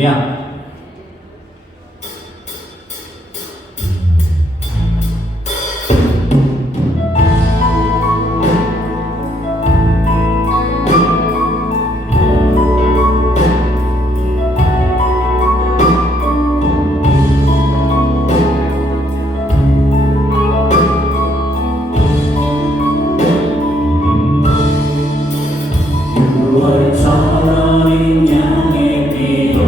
야, 월처럼 양의 피로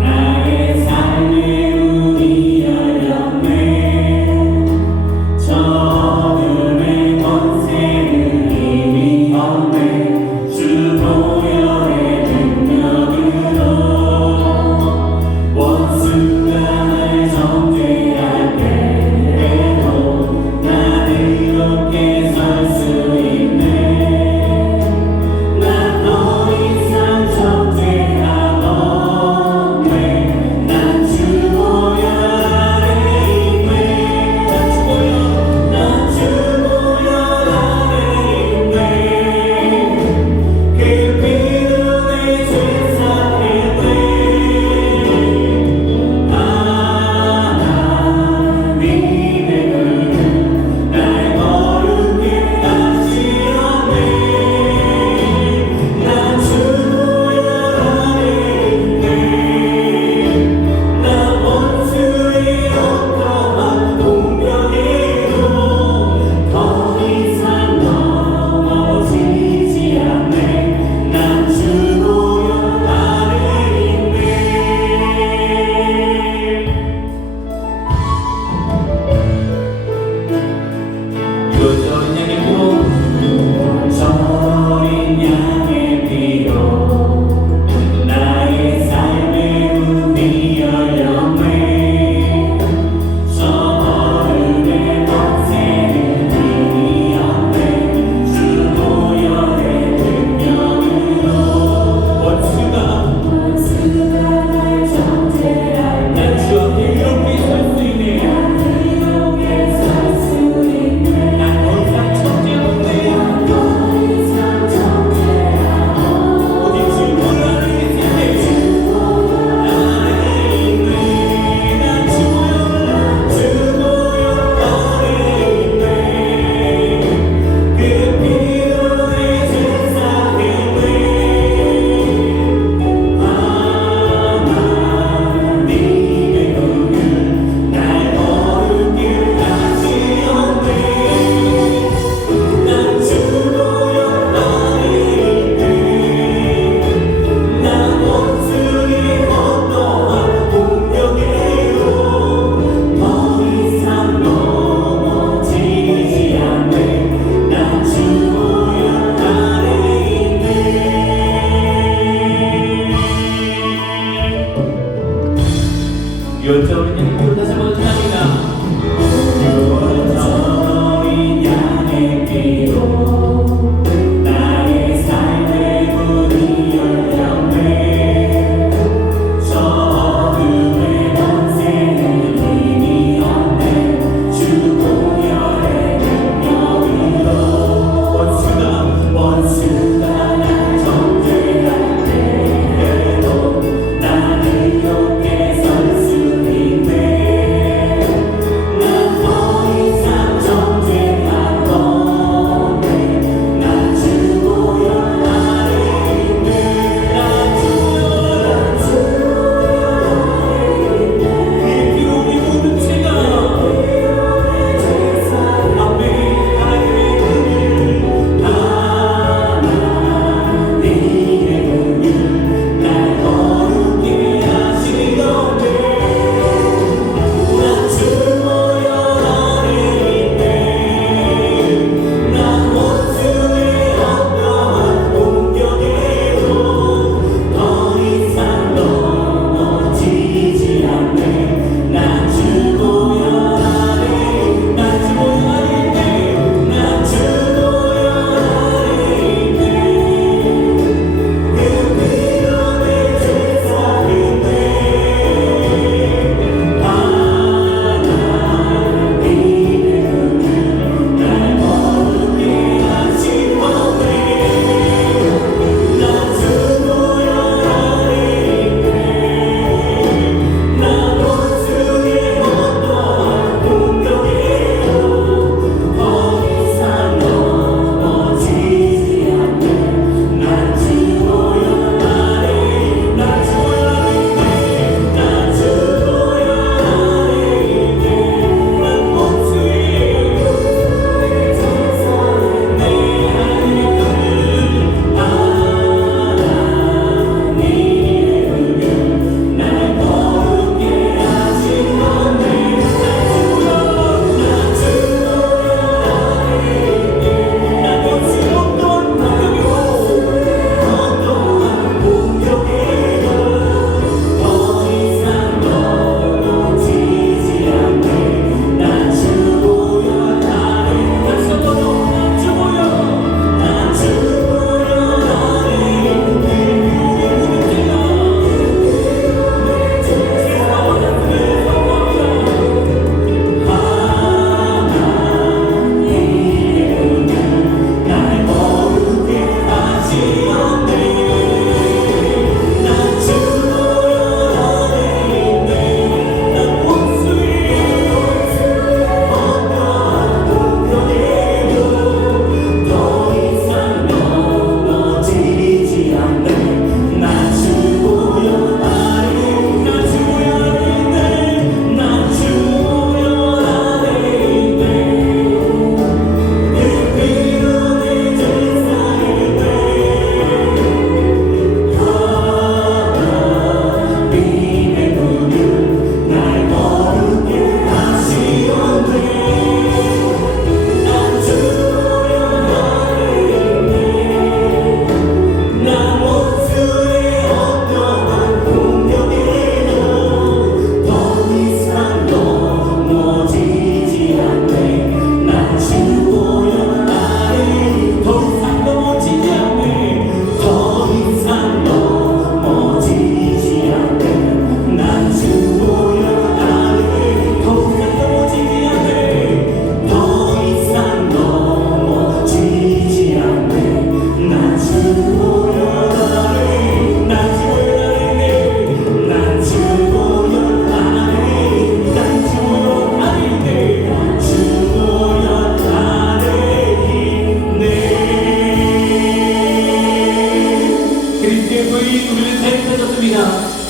나의 삶의 문이 열렸네. 저 어둠의 권세는 이미 없네. 주 보혈의 능력으로 원수가 날 정죄할 때에도 나는 이렇게 설 수 있네. 요청은 다시 한번 축하합니다. 어린 양의 피로 나의 삶의 문이 열렸네. 저 어둠의 권세는 이미 없네. 주 보혈의 능력으로 원수가 날 정죄할 때에도 나는 이렇게 설 수 있네.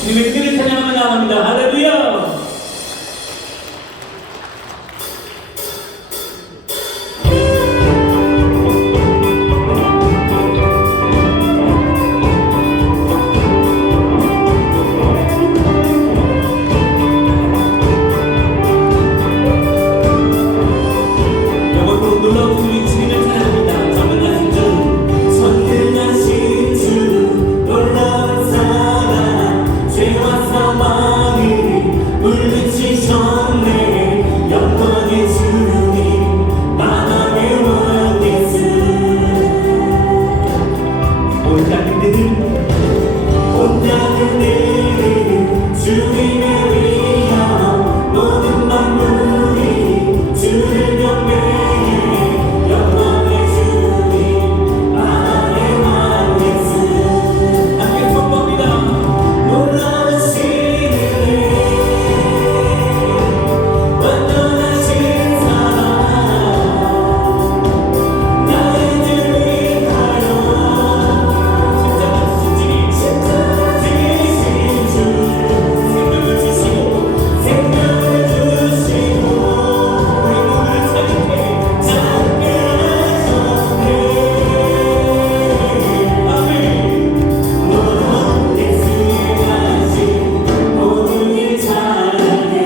주님의 뜻을 찬양하며 나갑니다. 할렐루야. 영원토록 놀라운 주님의 주님을 찬양합니다. 전능하신 주, 전능하신 주 놀라운 사랑 죄와 사망을 물리치셨네 영광의 주님 만왕의 왕 예수 온 땅의 온땅을 주님의 위하여 모든 만물이 주를 경배해 영광의 주님 만왕의 왕 예수 함께 선포합니다. 놀라우신 은혜 완전하신 사랑 나를 위하여 십자가 주님 십자가 지신 주 생명을 주시고 생명을 주시고 우리 모두를 살리게 찾게 하셨네 아멘. 너는 예수의 가신 모든 일 잘하네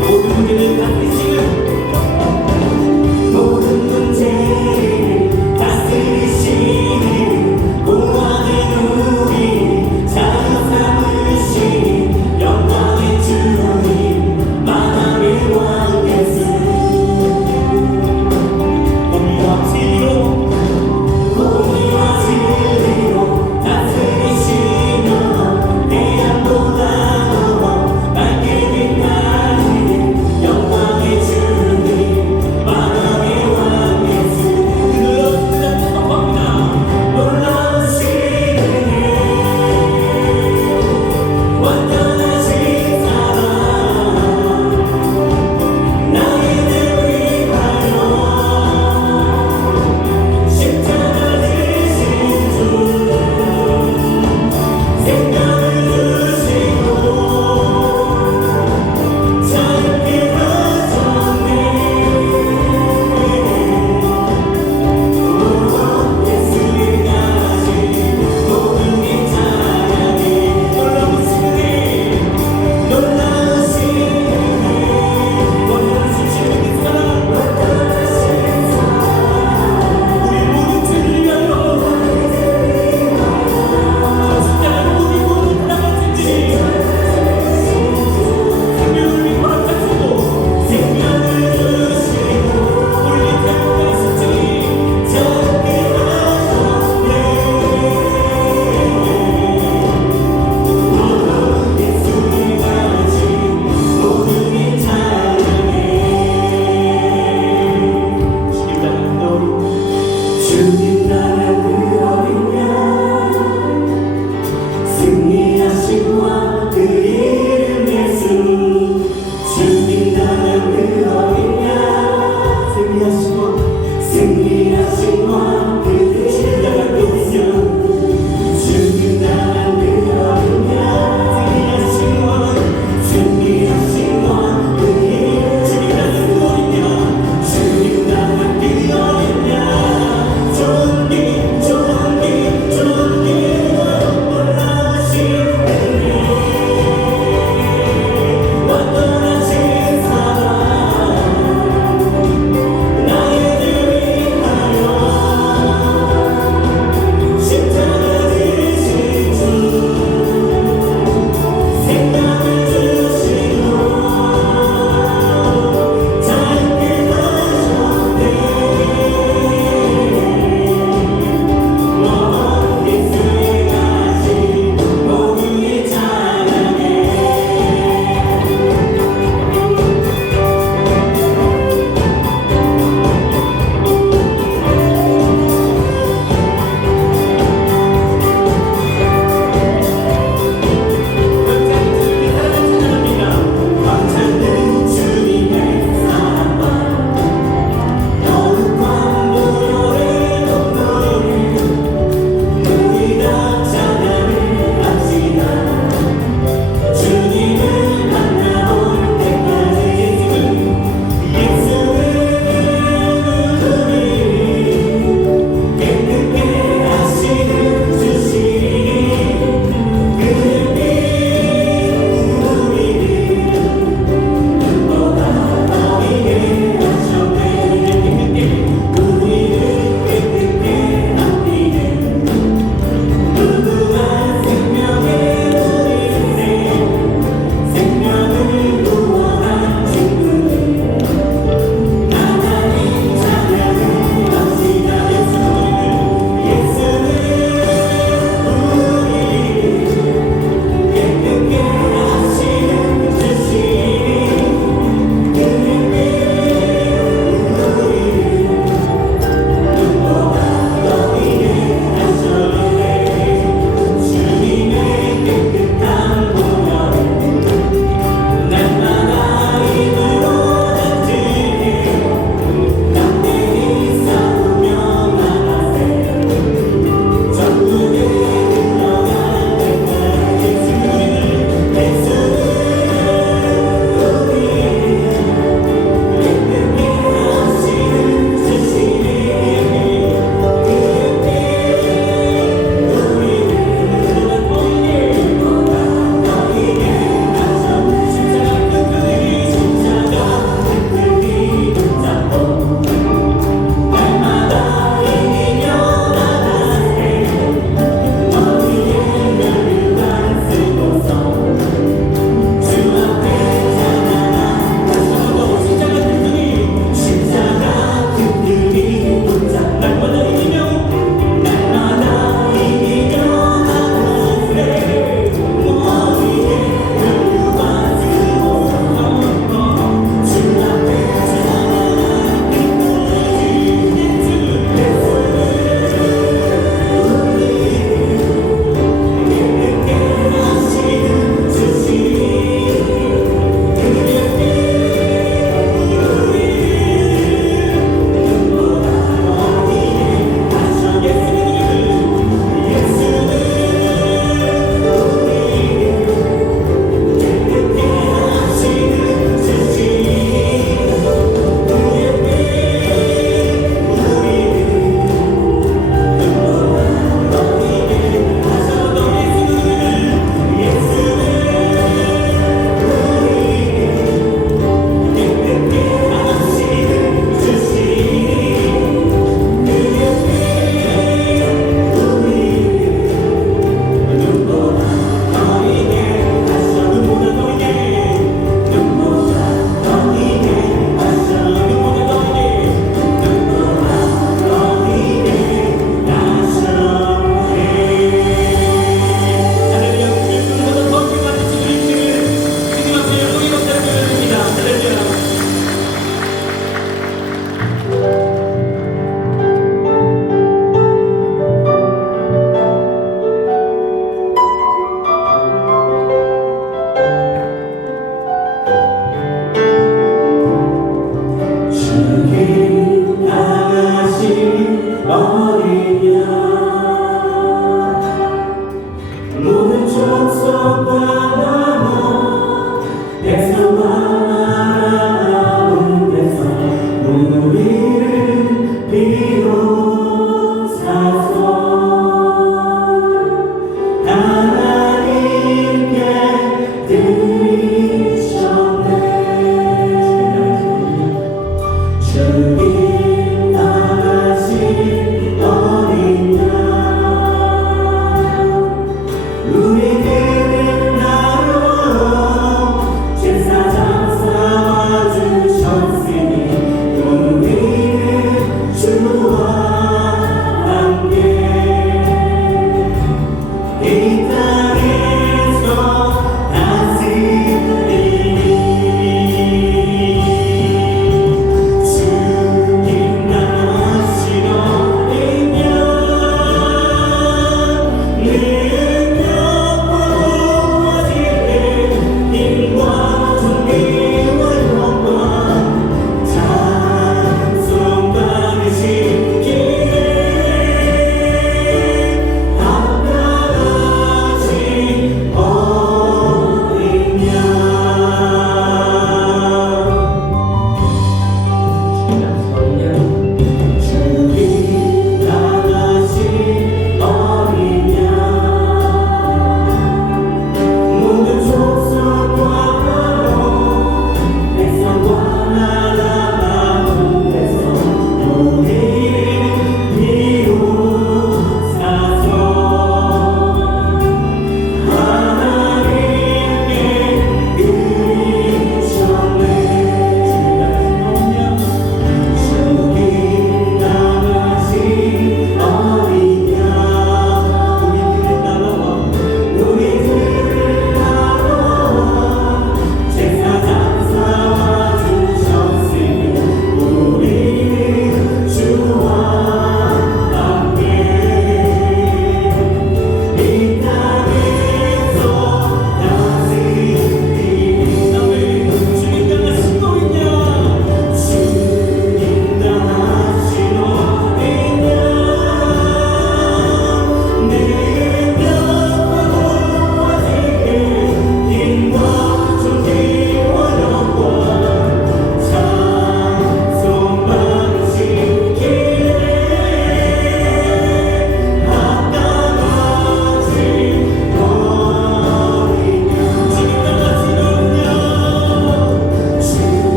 모든 문제를 다스리시는 모든 문제를 다스리시는 공화된 우리 자유 삼으신 영광의 주님 만왕의 왕 예수 공의와 진리로 공의와 진리로 다스리시며 태양보다 더 밝게 빛나는 영광의 주님 만왕의 왕 예수 놀라운 뜻을 선포합니다. 놀라우신 은혜 완전하신 사랑 나를 위하여 십자가 지신 주 생명을 주시고 자유케 하셨네 예수의 가신 모든 일 찬양해 놀라우신 은혜 놀라우신 은혜 원하신 주님의 사랑 완전하신 사랑 우리 모든 죄를 위하여 십자가를 못 입고 돌아가신 주님 생명을 위하시고 생명을 주시고 우리 태국하신 주님 자유케 하셨네 예수의 가신 모든 일 찬양해 주님 나는 너희 주님 나라 그 어린 양 승리하신 왕 그 이름 예수 주님 나라 그 어린 양 승리하신 왕 그 이름 예수 주님 나라 그 어린 양 승리하신 왕 그 이름 주님 나라 그 어린 양 주님 나라 그 어린 양 존귀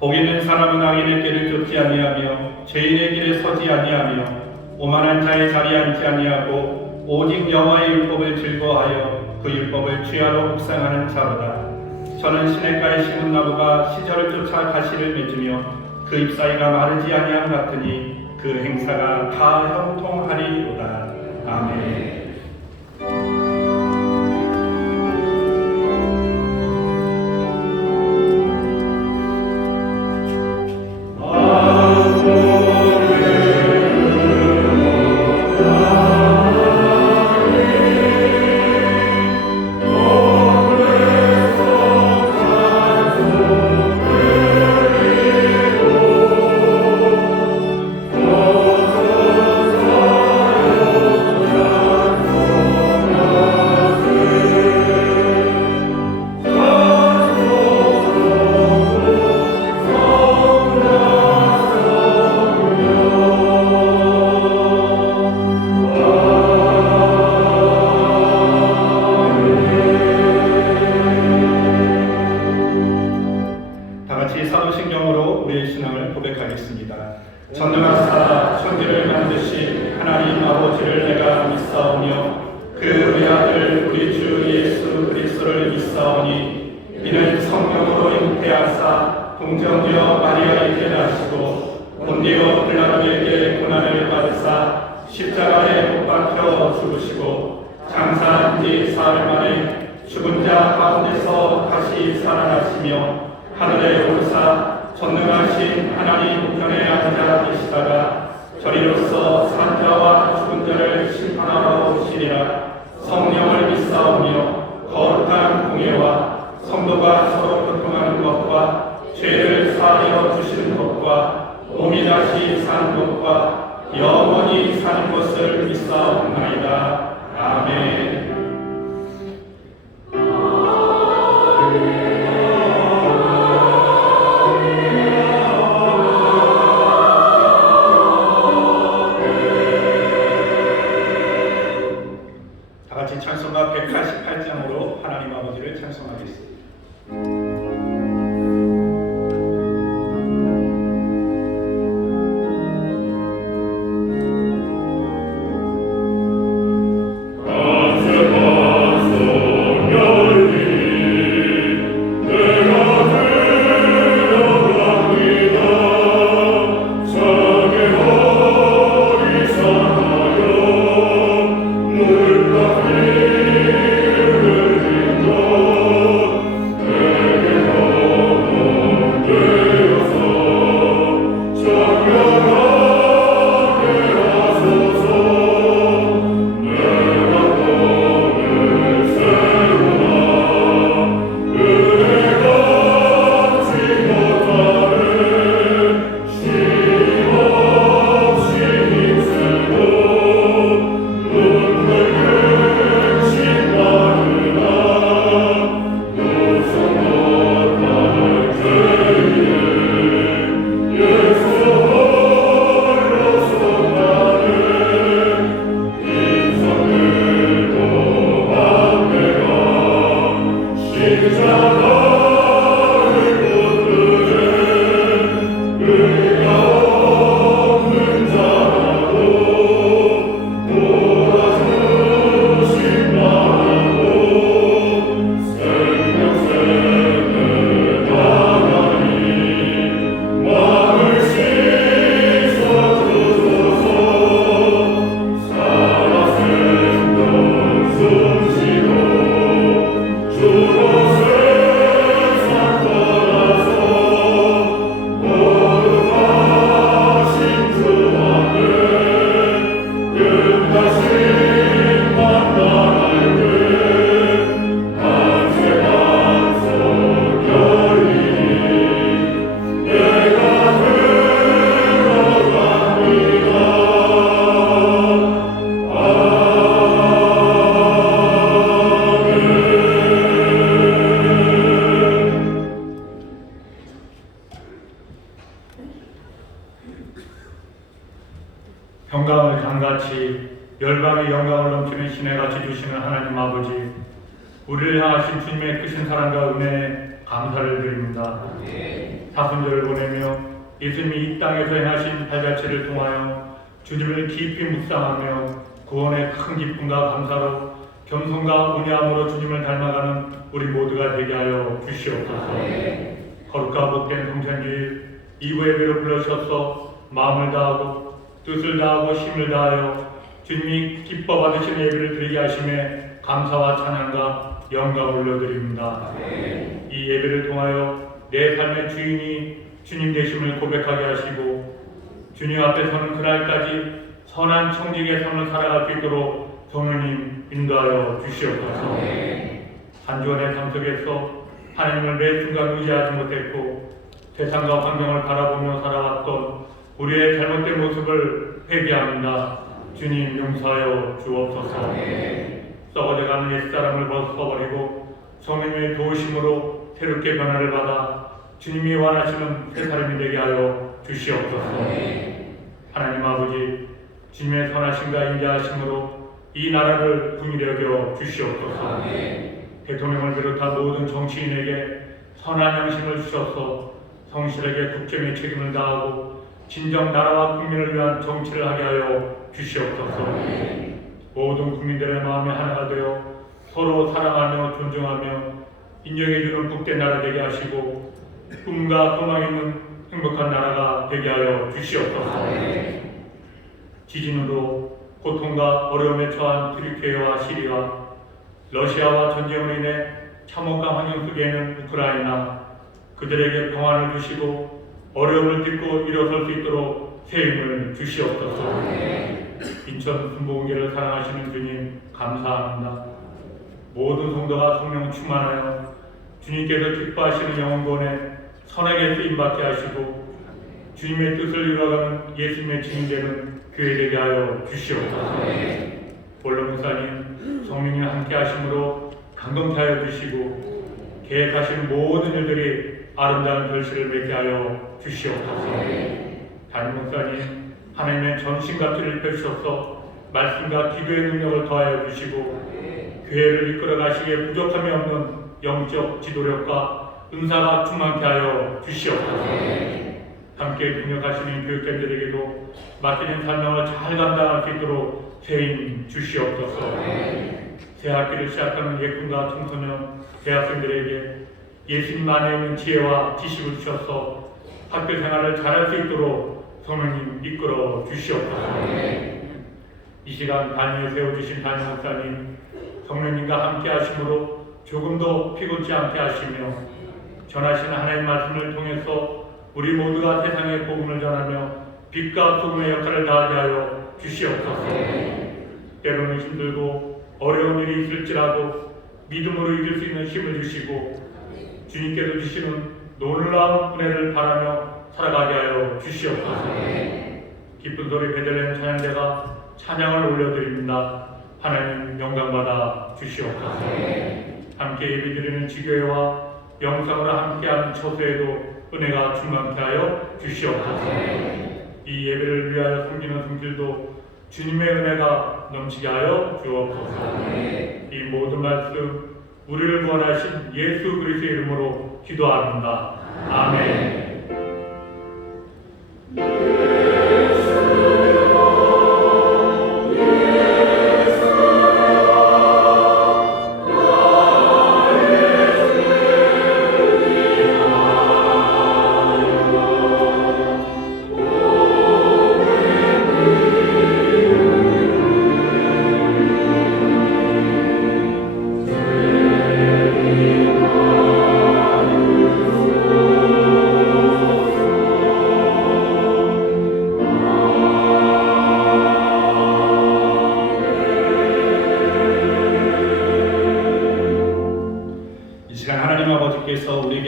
복 있는 사람은 악인의 길을 쫓지 아니하며 죄인의 길에 서지 아니하며 오만한 자의 자리에 앉지 아니하고 오직 여호와의 율법을 즐거워하여 그 율법을 주야로 묵상하는 자로다. 저는 시냇가에 심은 나무가 시절을 쫓아 가시를 맺으며 그 잎사이가 마르지 아니함 같으니 그 행사가 다 형통하리로다. 아멘. 사도신경으로 우리의 신앙을 고백하겠습니다. 전능하사 천지를 만드신 하나님 아버지를 내가 믿사오며 그 외아들 우리 주 예수 그리스도를 믿사오니 이는 성령으로 잉태하사 동정녀 마리아에게 나시고 본디오 빌라도에게 고난을 받으사 십자가에 못 박혀 죽으시고 장사한 지 사흘 만에 죽은 자 가운데서 다시 살아나시며 하늘에 오르사 전능하신 하나님 우편에 앉아 계시다가 저리로서 산 자와 죽은 자를 심판하러 오시리라. 성령을 믿사오며 거룩한 공예와 성도가 서로 교통하는 것과 죄를 사하여 주시는 것과 몸이 다시 사는 것과 영원히 사는 것을 믿사옵나이다. 아멘. 찬송가 188장으로 하나님 아버지를 찬송하겠습니다. 평강을 강같이 열방의 영광을 넘치는 신의 같이 주시는 하나님 아버지, 우리를 향하신 주님의 크신 사랑과 은혜에 감사를 드립니다. 다순절을 보내며 예수님이 이 땅에서 행하신 발자취를 통하여 주님을 깊이 묵상하며 구원의 큰 기쁨과 감사로 겸손과 온유함으로 주님을 닮아가는 우리 모두가 되게 하여 주시옵소서. 거룩과 복된 성찬주일 이후 예배로 불러주셔서 마음을 다하고 뜻을 다하고 힘을 다하여 주님이 기뻐 받으시는 예배를 드리게 하심에 감사와 찬양과 영광을 올려드립니다. 이 예배를 통하여 내 삶의 주인이 주님 되심을 고백하게 하시고 주님 앞에 서는 그날까지 선한 청직의 삶을 살아갈 수 있도록 성령님 인도하여 주시옵소서. 한 주간의 삶 속에서 하나님을 매 순간 의지하지 못했고 세상과 환경을 바라보며 살아왔던 우리의 잘못된 모습을 회개합니다. 주님 용서하여 주옵소서. 썩어져가는 옛사람을 벗어버리고 성령님의 도우심으로 새롭게 변화를 받아 주님이 원하시는 새 사람이 되게 하여 주시옵소서. 하나님 아버지, 주님의 선하심과 인자하심으로 이 나라를 긍휼히 여겨 주시옵소서. 대통령을 비롯한 모든 정치인에게 선한 양심을 주셔서 성실하게 국정의 책임을 다하고 진정 나라와 국민을 위한 정치를 하게 하여 주시옵소서. 모든 국민들의 마음이 하나가 되어 서로 사랑하며 존중하며 인정해주는 복된 나라 되게 하시고 꿈과 소망 있는 행복한 나라가 되게 하여 주시옵소서. 지진으로 고통과 어려움에 처한 트리키예와 시리아, 러시아와 전쟁으로 인해 참혹한 환경 속에 있는 우크라이나, 그들에게 평안을 주시고 어려움을 딛고 일어설 수 있도록 새 힘을 주시옵소서. 인천 순복음교회를 사랑하시는 주님 감사합니다. 모든 성도가 성령 충만하여 주님께서 기뻐하시는 영혼권에 선하게 쓰임받게 하시고 주님의 뜻을 이루어가는 예수님의 증인되는 교회 되게 하여 주시옵소서. 원로 목사님 성령이 함께 하심으로 감동케 하여 주시고 계획하신 모든 일들이 아름다운 결실을 맺게 하여 주시옵소서. 담임 목사님 하나님의 전신갑주를 펴주셔서 말씀과 기도의 능력을 더하여 주시고 교회를 이끌어 가시기에 부족함이 없는 영적 지도력과 은사가 충만케 하여 주시옵소서. 함께 능력하시는 교육자들에게도 맡기는 사명을 잘 감당할 수 있도록 세임 주시옵소서. 새 학기를 시작하는 예꿈과 청소년, 대학생들에게 예수님 안에 있는 지혜와 지식을 주셔서 학교 생활을 잘할 수 있도록 성령님 이끌어 주시옵소서. 이 시간 단위에 세워주신 담임 목사님 성령님과 함께 하심으로 조금도 피곤치 않게 하시며 전하시는 하나님의 말씀을 통해서 우리 모두가 세상의 복음을 전하며 빛과 소금의 역할을 다하게 하여 주시옵소서. 때로는 힘들고 어려운 일이 있을지라도 믿음으로 이길 수 있는 힘을 주시고 주님께서 주시는 놀라운 은혜를 바라며 살아가게 하여 주시옵소서. 기쁜 소리 베들레헴 찬양대가 찬양을 올려드립니다. 하나님 영광받아 주시옵소서. 함께 예배드리는 지교회와 영상으로 함께하는 처소에도 은혜가 충만케 하여 주시옵소서. 이 예배를 위하여 섬기는 성질도 주님의 은혜가 넘치게 하여 주옵소서. 이 모든 말씀 우리를 구원하신 예수 그리스도의 이름으로 기도합니다. 아멘.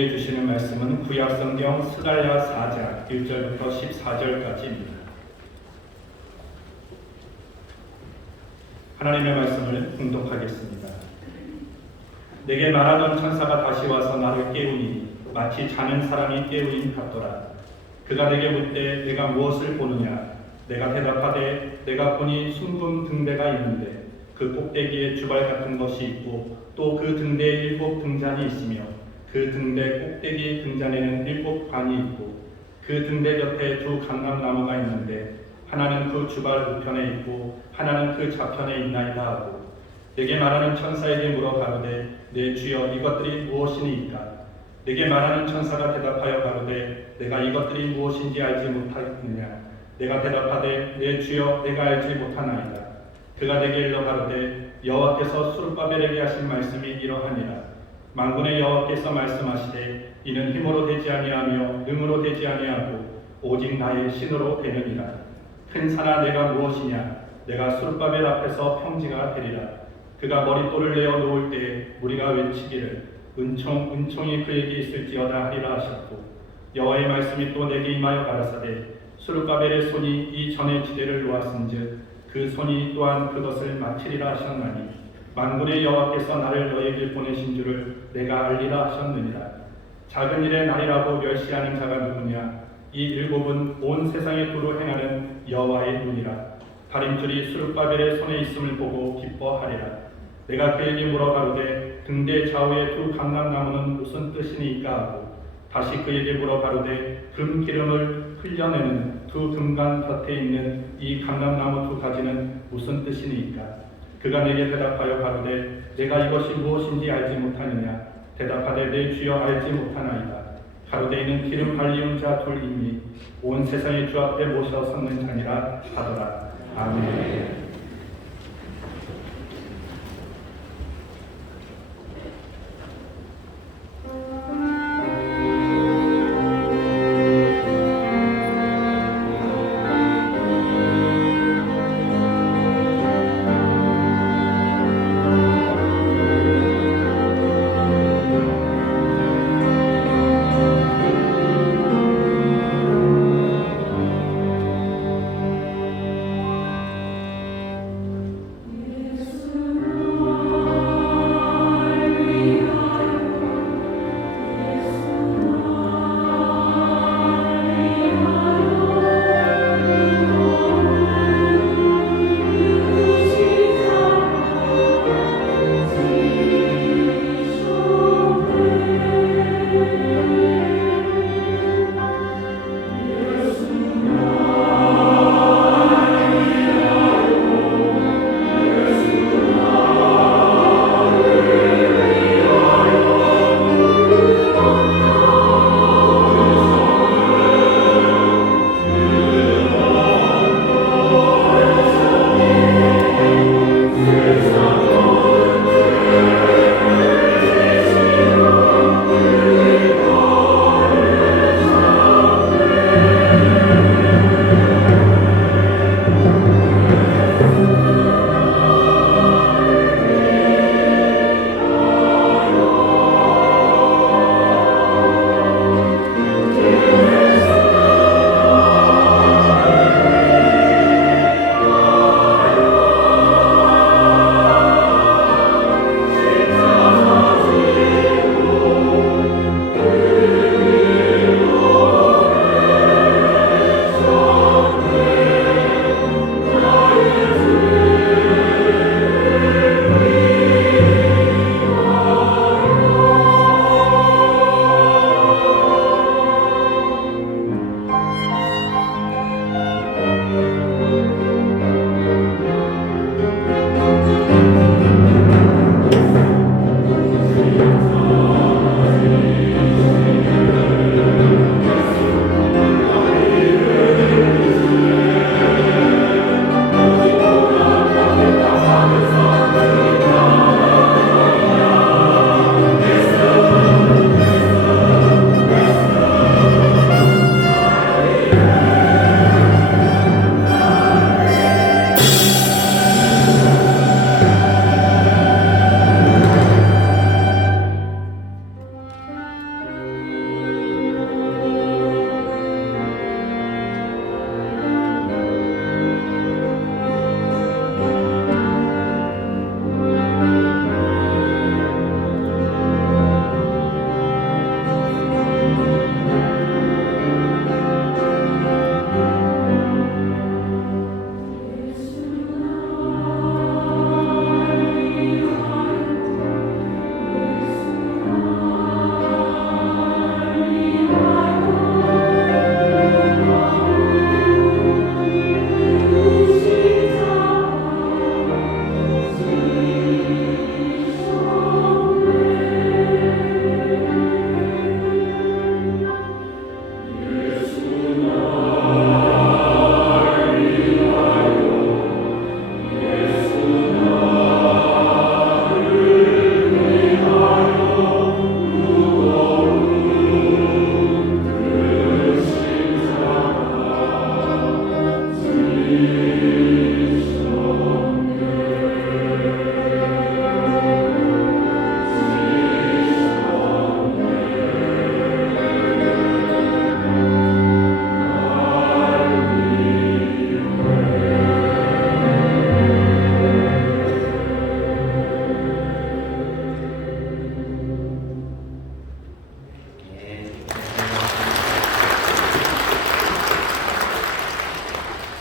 우리에게 주시는 말씀은 구약성경 스가랴 4장 1절부터 14절까지입니다. 하나님의 말씀을 봉독하겠습니다. 내게 말하던 천사가 다시 와서 나를 깨우니 마치 자는 사람이 깨우인 같더라. 그가 내게 묻되 내가 무엇을 보느냐? 내가 대답하되 내가 보니 숭분 등대가 있는데 그 꼭대기에 주발 같은 것이 있고 또 그 등대에 7 등잔이 있으며 그 등대 꼭대기 등잔에는 7관이 있고 그 등대 곁에 두 감람나무가 있는데 하나는 그 주발 우편에 있고 하나는 그 좌편에 있나이다 하고 내게 말하는 천사에게 물어 가로되 내 주여 이것들이 무엇이니이까? 내게 말하는 천사가 대답하여 가로되 내가 이것들이 무엇인지 알지 못하느냐? 내가 대답하되 내 주여 내가 알지 못하나이다. 그가 내게 일러 가로되 여호와께서 수르바벨에게 하신 말씀이 이러하니라. 만군의 여호와께서 말씀하시되 이는 힘으로 되지 아니하며 능으로 되지 아니하고 오직 나의 신으로 되느니라. 큰 산아 내가 무엇이냐? 내가 수르바벨 앞에서 평지가 되리라. 그가 머릿돌을 내어 놓을 때에 무리가 외치기를 은총이 그에게 있을지어다 하리라 하셨고 여호와의 말씀이 또 내게 임하여 가라사대 수르바벨의 손이 이 전의 지대를 놓았은즉 그 손이 또한 그것을 마치리라 하셨나니 만군의 여호와께서 나를 너에게 보내신 줄을 내가 알리라 하셨느니라. 작은 일의 날이라고 멸시하는 자가 누구냐? 이 7은 온 세상에 두루 행하는 여호와의 눈이라. 다림줄이 수르바벨의 손에 있음을 보고 기뻐하리라. 내가 그에게 물어 가로되 등대 좌우의 두 감람나무는 무슨 뜻이니까 하고 다시 그에게 물어 가로되 금 기름을 흘려내는 두 금관 곁에 있는 이 감람나무 두 가지는 무슨 뜻이니까? 그가 내게 대답하여 가로되 내가 이것이 무엇인지 알지 못하느냐? 대답하되 내 주여 알지 못하나이다. 가로되 이는 기름 발리운 자 둘이니 온 세상의 주 앞에 모셔 섰는 자니라 하더라. 아멘.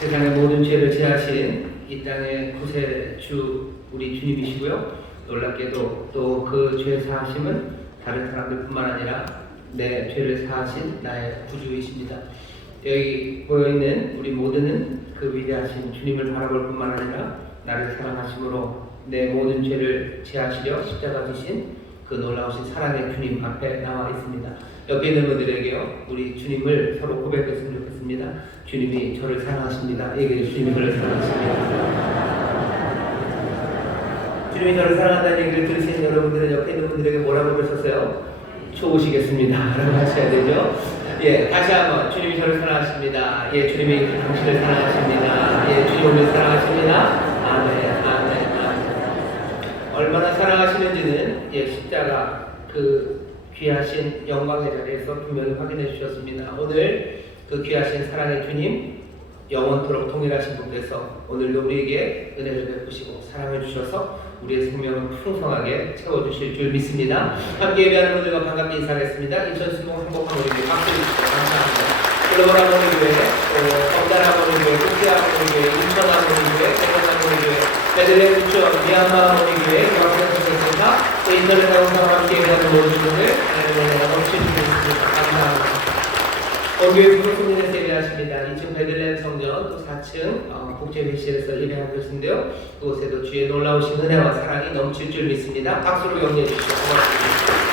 세상의 모든 죄를 제하신 이 땅의 구세주 우리 주님이시고요. 놀랍게도 또 그 죄 사하심은 다른 사람들뿐만 아니라 내 죄를 사하신 나의 구주이십니다. 여기 모여있는 우리 모두는 그 위대하신 주님을 바라볼 뿐만 아니라 나를 사랑하심으로 내 모든 죄를 제하시려 십자가 지신 그 놀라우신 사랑의 주님 앞에 나와 있습니다. 옆에 있는 분들에게요, 우리 주님을 서로 고백했으면 좋겠습니다. 주님이 저를 사랑하십니다. 얘기해 주님이 저를 사랑하십니다. 주님이 저를 사랑한다는 얘기를 들으시는 여러분들은 옆에 있는 분들에게 뭐라고 그러셨어요? 좋으시겠습니다. 라고 하셔야 되죠. 예, 다시 한번 주님이 저를 사랑하십니다. 예, 주님이 당신을 사랑하십니다. 예, 주님을 사랑하십니다. 아멘, 아멘, 아멘. 얼마나 사랑하시는지는 예, 십자가 그 귀하신 영광의 자리에서 분명히 확인해 주셨습니다. 오늘 그 귀하신 사랑의 주님, 영원토록 동일하신 분께서 오늘도 우리에게 은혜를 베푸시고 사랑해 주셔서 우리의 생명을 풍성하게 채워주실 줄 믿습니다. 함께 예배하는 분들과 반갑게 인사하겠습니다. 인천수목 행복한우리교회 박수 주시고 감사합니다. 글로벌 한우리교회, 검단 한우리교회, 국제 한우리교회, 인천 한우리교회, 대전 한우리교회, 베들레헴 부천, 미얀마 한우리교회, 유학생선생님과 또 인터넷 방송과 함께 예배하는 모든 분들 넘칠 줄 믿습니다. 감사합니다. 교회 부속성전에서 예배하십니다. 2층 베들레헴 성전, 또 4층 국제회실에서 예배하고 계신데요. 그곳에도 주의 놀라우신 은혜와 사랑이 넘칠 줄 믿습니다. 박수로 격려해 주시고 고맙습니다.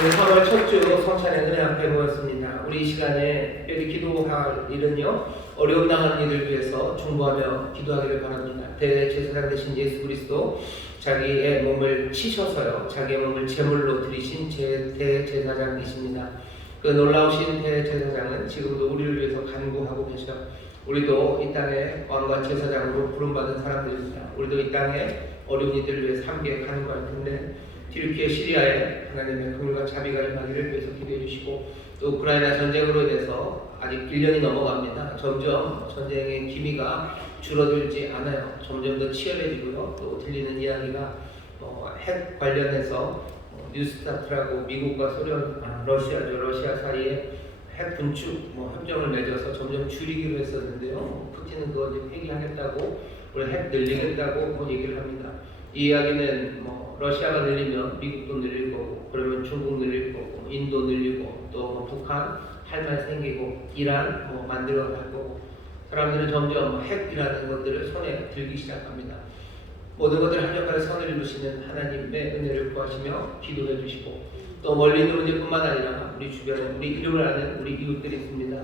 오늘 3월 첫 주 성찬의 은혜 앞에 모였습니다. 우리 이 시간에 여기 기도할 일은요, 어려움 당하는 이들 위해서 중보하며 기도하기를 바랍니다. 대제사장 되신 예수 그리스도 자기의 몸을 치셔서요, 자기의 몸을 제물로 드리신 대제사장이십니다. 그 놀라우신 대제사장은 지금도 우리를 위해서 간구하고 계셔. 우리도 이 땅에 왕과 제사장으로 부름받은 사람들입니다. 우리도 이 땅에 어려운 이들을 위해서 함께 간구할 텐데, 튀르키예 시리아에 하나님의 긍휼과 자비가 임하기를 위해서 기도해 주시고, 또 우크라이나 전쟁으로 인해서 아직 1년이 넘어갑니다. 점점 전쟁의 기미가 줄어들지 않아요. 점점 더 치열해지고요. 또 들리는 이야기가 핵 관련해서 뉴스타트라고 미국과 소련, 러시아 사이에 핵 분축 협정을 맺어서 점점 줄이기로 했었는데요. 푸틴은 그거 이제 폐기하겠다고, 우리 핵 늘리겠다고 얘기를 합니다. 이 이야기는 러시아가 늘리면 미국도 늘릴 거고, 그러면 중국 늘릴 거고, 인도 늘리고, 또 북한 할 말 생기고, 이란 만들어 갈 거고, 사람들은 점점 핵이라는 것들을 손에 들기 시작합니다. 모든 것들을 한적하게 선을 이루시는 하나님의 은혜를 구하시며 기도해 주시고, 또 멀리 있는 분들뿐만 아니라 우리 주변에 우리 이름을 아는 우리 이웃들이 있습니다.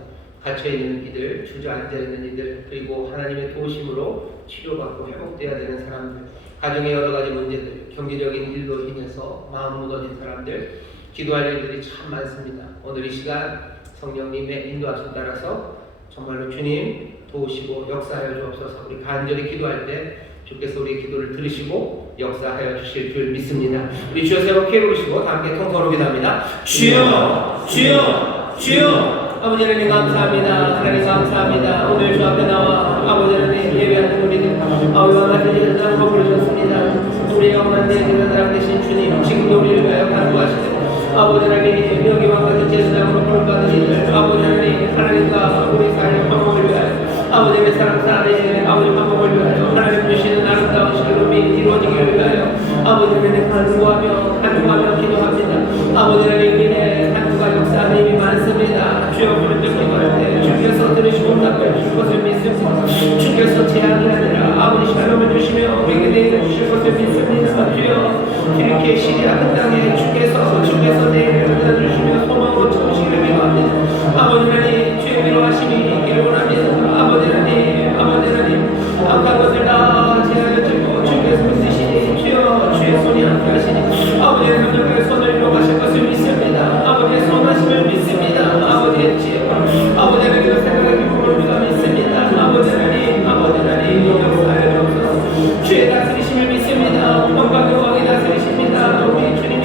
갇혀있는 이들, 주저앉아있는 이들, 그리고 하나님의 도우심으로 치료받고 회복되어야 되는 사람들, 가정의 여러 가지 문제들, 경제적인 일로 인해서 마음 무너진 사람들, 기도할 일들이 참 많습니다. 오늘 이 시간 성령님의 인도하심 따라서 정말로 주님 도우시고 역사하여 주옵소서. 우리 간절히 기도할 때 주께서 우리의 기도를 들으시고 역사하여 주실 줄 믿습니다. 우리 주여 세 번 크게 부르시고 다 함께 통거로 기도합니다. 주여, 주여, 주여. 아버지 하나님 감사합니다. 하나님 감사합니다. 오늘 주 앞에 나와 아버지 하나님 예배하는 우리들, 아버지와 같은 예배자로 부르셨습니다. 우리 영원한 예배자랑 되신 주님, 지금도 우리를 위하여 간구하시고, 아버지 하나님 여기와 같은 제사장으로 부름받은 이들, 아버지 하나님과 우리 사회의 방법을 위하여, 아버지의 사랑하는 아버지 방법을 위하여, 하나님 주시는 아름다운 시름이 이루어지기를 위하여 아버지 하나님 간구하며 기도합니다. 아버지 하나님 우리의 간구가 역사하는 힘이 많습니다. 주여 부른 적 기도할 때 주께서 들으시고 답해 주실 것을 믿습니다. 주께서 재앙이 아니라 아버지 샬롬을 주시며 우리에게 내일 주실 것을 믿습니다. 주여 튀르키예 시리아 그 땅에 주께서 내일을 받아주시며 소망으로 채우시기를 기도합니다. 아버지 하나님 주의 위로하심이 있기를 원합니다. 아버지 하나님 악한 것을 다 제하여주고 주께서 믿으시니 주여 주의 손이 함께하시니 아버지의 능력의 손을 이루어가실 것을 믿습니다. 아버지의 선하심을 믿습니다. 아버지의 지혜, 아버지 하나님의 생각의 기쁨을 우리가 믿습니다. 아버지 하나님 역사하여 주옵소서. 주의 다스리심을 믿습니다. 영광의 왕이 다스리십니다. 우리 주님이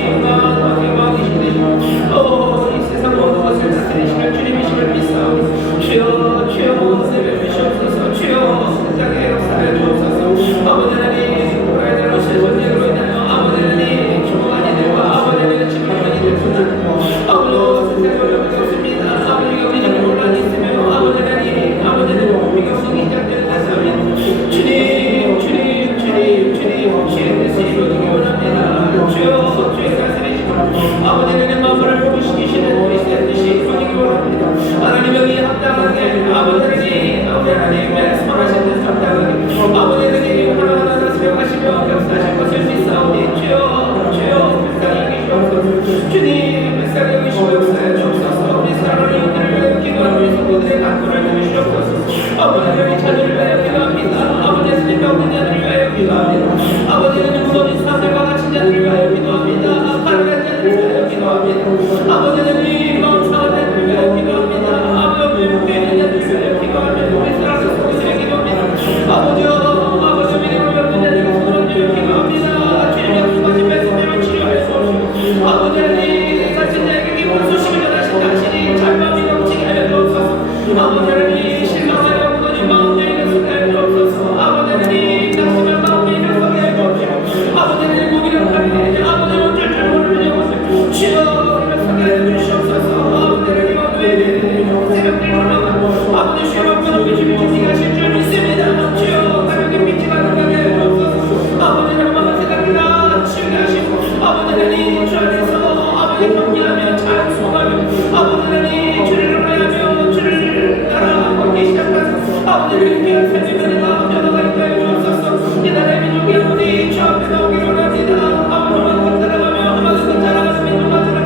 새벽들로 아버지 주여 영광 빛을 준비하실 줄 믿습니다. 주여 가볍게 빛이 가득하게 해주옵소서. 아버지 영광을 생각합니다. 치우게 하시고 아버지 하나님 주 안에서 아버지 경기하며 잘 수고하며 아버지 하나님 주를 노래하며 주를 따라하기 시작하소서. 아버지 하나님 귀한 삶의 은혜가 변화가 있게 하여 주옵소서. 이 나라의 민족이 아버지 주 앞에 나오기를 원합니다. 아버지 만큼 따라가며 만큼 자라가는 민족만들을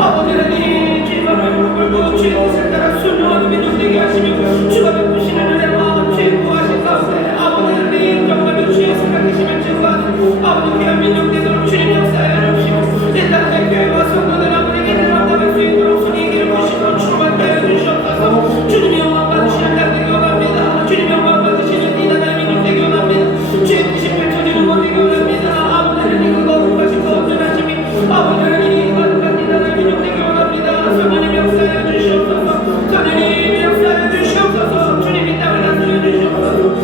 아버지 하나님 주의 말을 물고 주의 뜻을 따라 순종하는 민족 되게 하시며 주가 베푸시는 은혜와 주의 구하신 가운데 아버지 하나님 정말로 주의 생각하시면 증거하는 아버지 귀한 민족 되도록 주님 역사해 주시고 이 땅의 교회와 성도들 아버지에게 대답할 수 있도록 손이 길을 보시고 충만케 하여 주시옵소서. 주님 영광 받으시는 날 되기 원합니다. 주님 영광 받으시는 이 나라의 민족 되기 원합니다. 주의 뜻이 펼쳐지는 것 되기 원합니다. 아버지 하나님 그거 거룩하신 거 온전하심이 아버지 하나님 거룩한 이 나라의 민족 되기 원합니다. 성령님 역사해 주시옵소서. 성령님 역사해 주시옵소서. 주님 이 땅을 다스려 주시옵소서.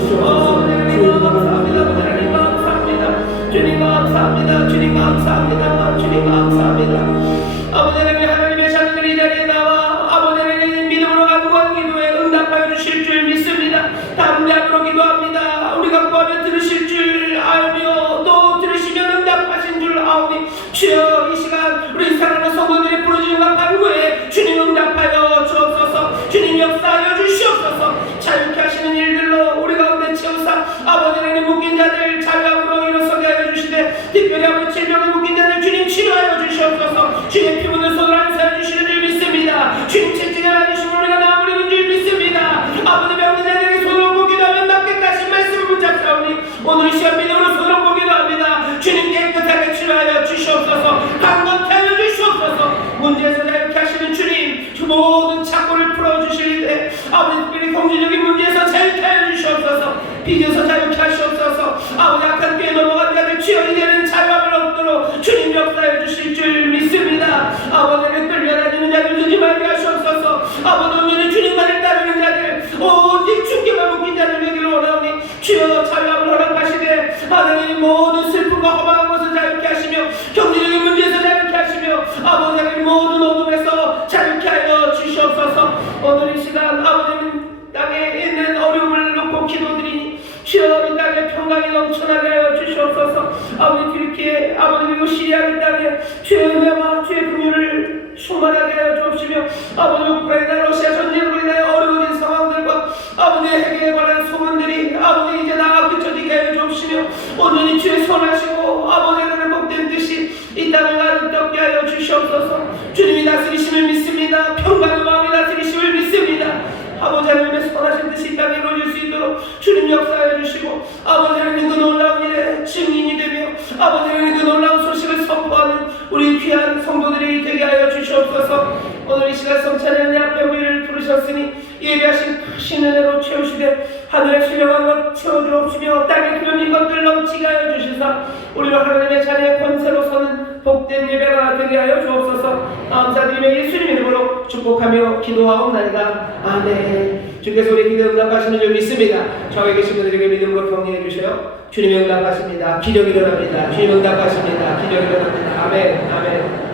하나님 감사합니다. 하나님 감사합니다. 주님 감사합니다. 주님 감사합니다. 주님 감사합니다. 아버지 하나님 하나님의 자녀들이 이 자리에 나와 아버지 하나님 믿음으로 간구한 기도에 응답하여 주실 줄 믿습니다. 담대함으로 기도합니다. 우리가 구하면 들으실 줄 알며 또 들으시면 응답하신 줄 아오니 주여 이 시간 우리 사랑하는 성도들의 부르짖음과 간구에 주님 응답하여 주옵소서. 주님 역사하여 주시옵소서. 자유케 하시는 일들로 우리 가운데 채우사 아버지 하나님 묶인 자들 자유함으로 일어서게 하여 주시되 특별히 아버지 질병에 묶인 자들 주님 치료하여 주시옵소서. 주의 피부는 손을 안사해 주시는 줄 믿습니다. 주님 채찍을 안으시면 우리가 나아버리는 줄 믿습니다. 아버지 병든 자들에게 손을 얹고 기도하면 낫겠다 하신 말씀을 붙잡사오니 오늘 이 시간 믿음으로 손을 얹고 기도합니다. 주님 깨끗하게 치료하여 주시옵소서. 강건케 하여 주시옵소서. 문제에서 자유케 하시는 주님 그 모든 착고를 풀어주실 때 아버지 특별히 경제적인 문제에서 자유케 하여 주시옵소서. 빚에서 자유케 하시옵소서. 아버지 악한 꾀에 넘어간 자들 주여 이제는 자유함을 얻도록 주님 역사해 주실 줄 믿습니다. 아버지는 끌려다니는 자들 두지 말게 하시옵소서. 아버지 오늘은 주님만을 따르는 자들 오직 주께만 묶인 자들 되기를 원하오니 주여 자유함을 허락하시되 하나님 모든 슬픔과 허망한 것을 자유케 하시며 경제적인 문제에서 자유케 하시며 아버지 하나님 모든 어둠에서 자유케 하여 주시옵소서. 오늘 이 시간 아버지는 땅에 있는 어려움을 놓고 기도드리니 주여 이 땅에 평강이 넘쳐나게 하여 주시옵소서. 아버지 튀르키예 아버지 그리고 시리아 이 땅에 주의 은혜와 주의 긍휼을 충만하게 하여 주옵시며 아버지 우크라이나 러시아 전쟁으로 인하여 어려워진 상황들과 아버지 핵에 관한 소문들이 아버지 이제 다 그쳐지게 하여 주옵시며 온전히 주의 손하시고 아버지 하나님 복된 듯이 이 땅을 아름답게 하여 주시옵소서. 주님이 다스리심을 믿습니다. 평강의 마음이 다스리심을 믿습니다. 아버지 하나님의 선하신 뜻이 이 땅에 이루어질 수 있도록 주님 역사해 주시고 아버지 하나님 그 놀라운 일에 증인이 되며 아버지 하나님 그 놀라운 소식을 선포하는 우리 귀한 성도들이 되게 하여 주시옵소서. 오늘 이 시간 성찬의 은혜 앞에 우리를 부르셨으니 예비하신 크신 은혜로 채우시되 하늘에 신령한 것 채워주옵시며 땅에 기름진 것들 넘치게 하여 주시사 우리로 하나님의 자리에 권세로 서는 복된 예배가 되게 하여 주옵소서. 감사드리며 예수님 이름으로 축복하며 기도하옵나이다. 아멘. 주께서 우리 기도 응답하시는 줄 믿습니다. 저에 계신 분들에게 믿음으로 격려해 주셔요. 주님의 응답하십니다. 기적이 일어납니다. 주님 응답하십니다. 기적이 일어납니다. 아멘. 아멘.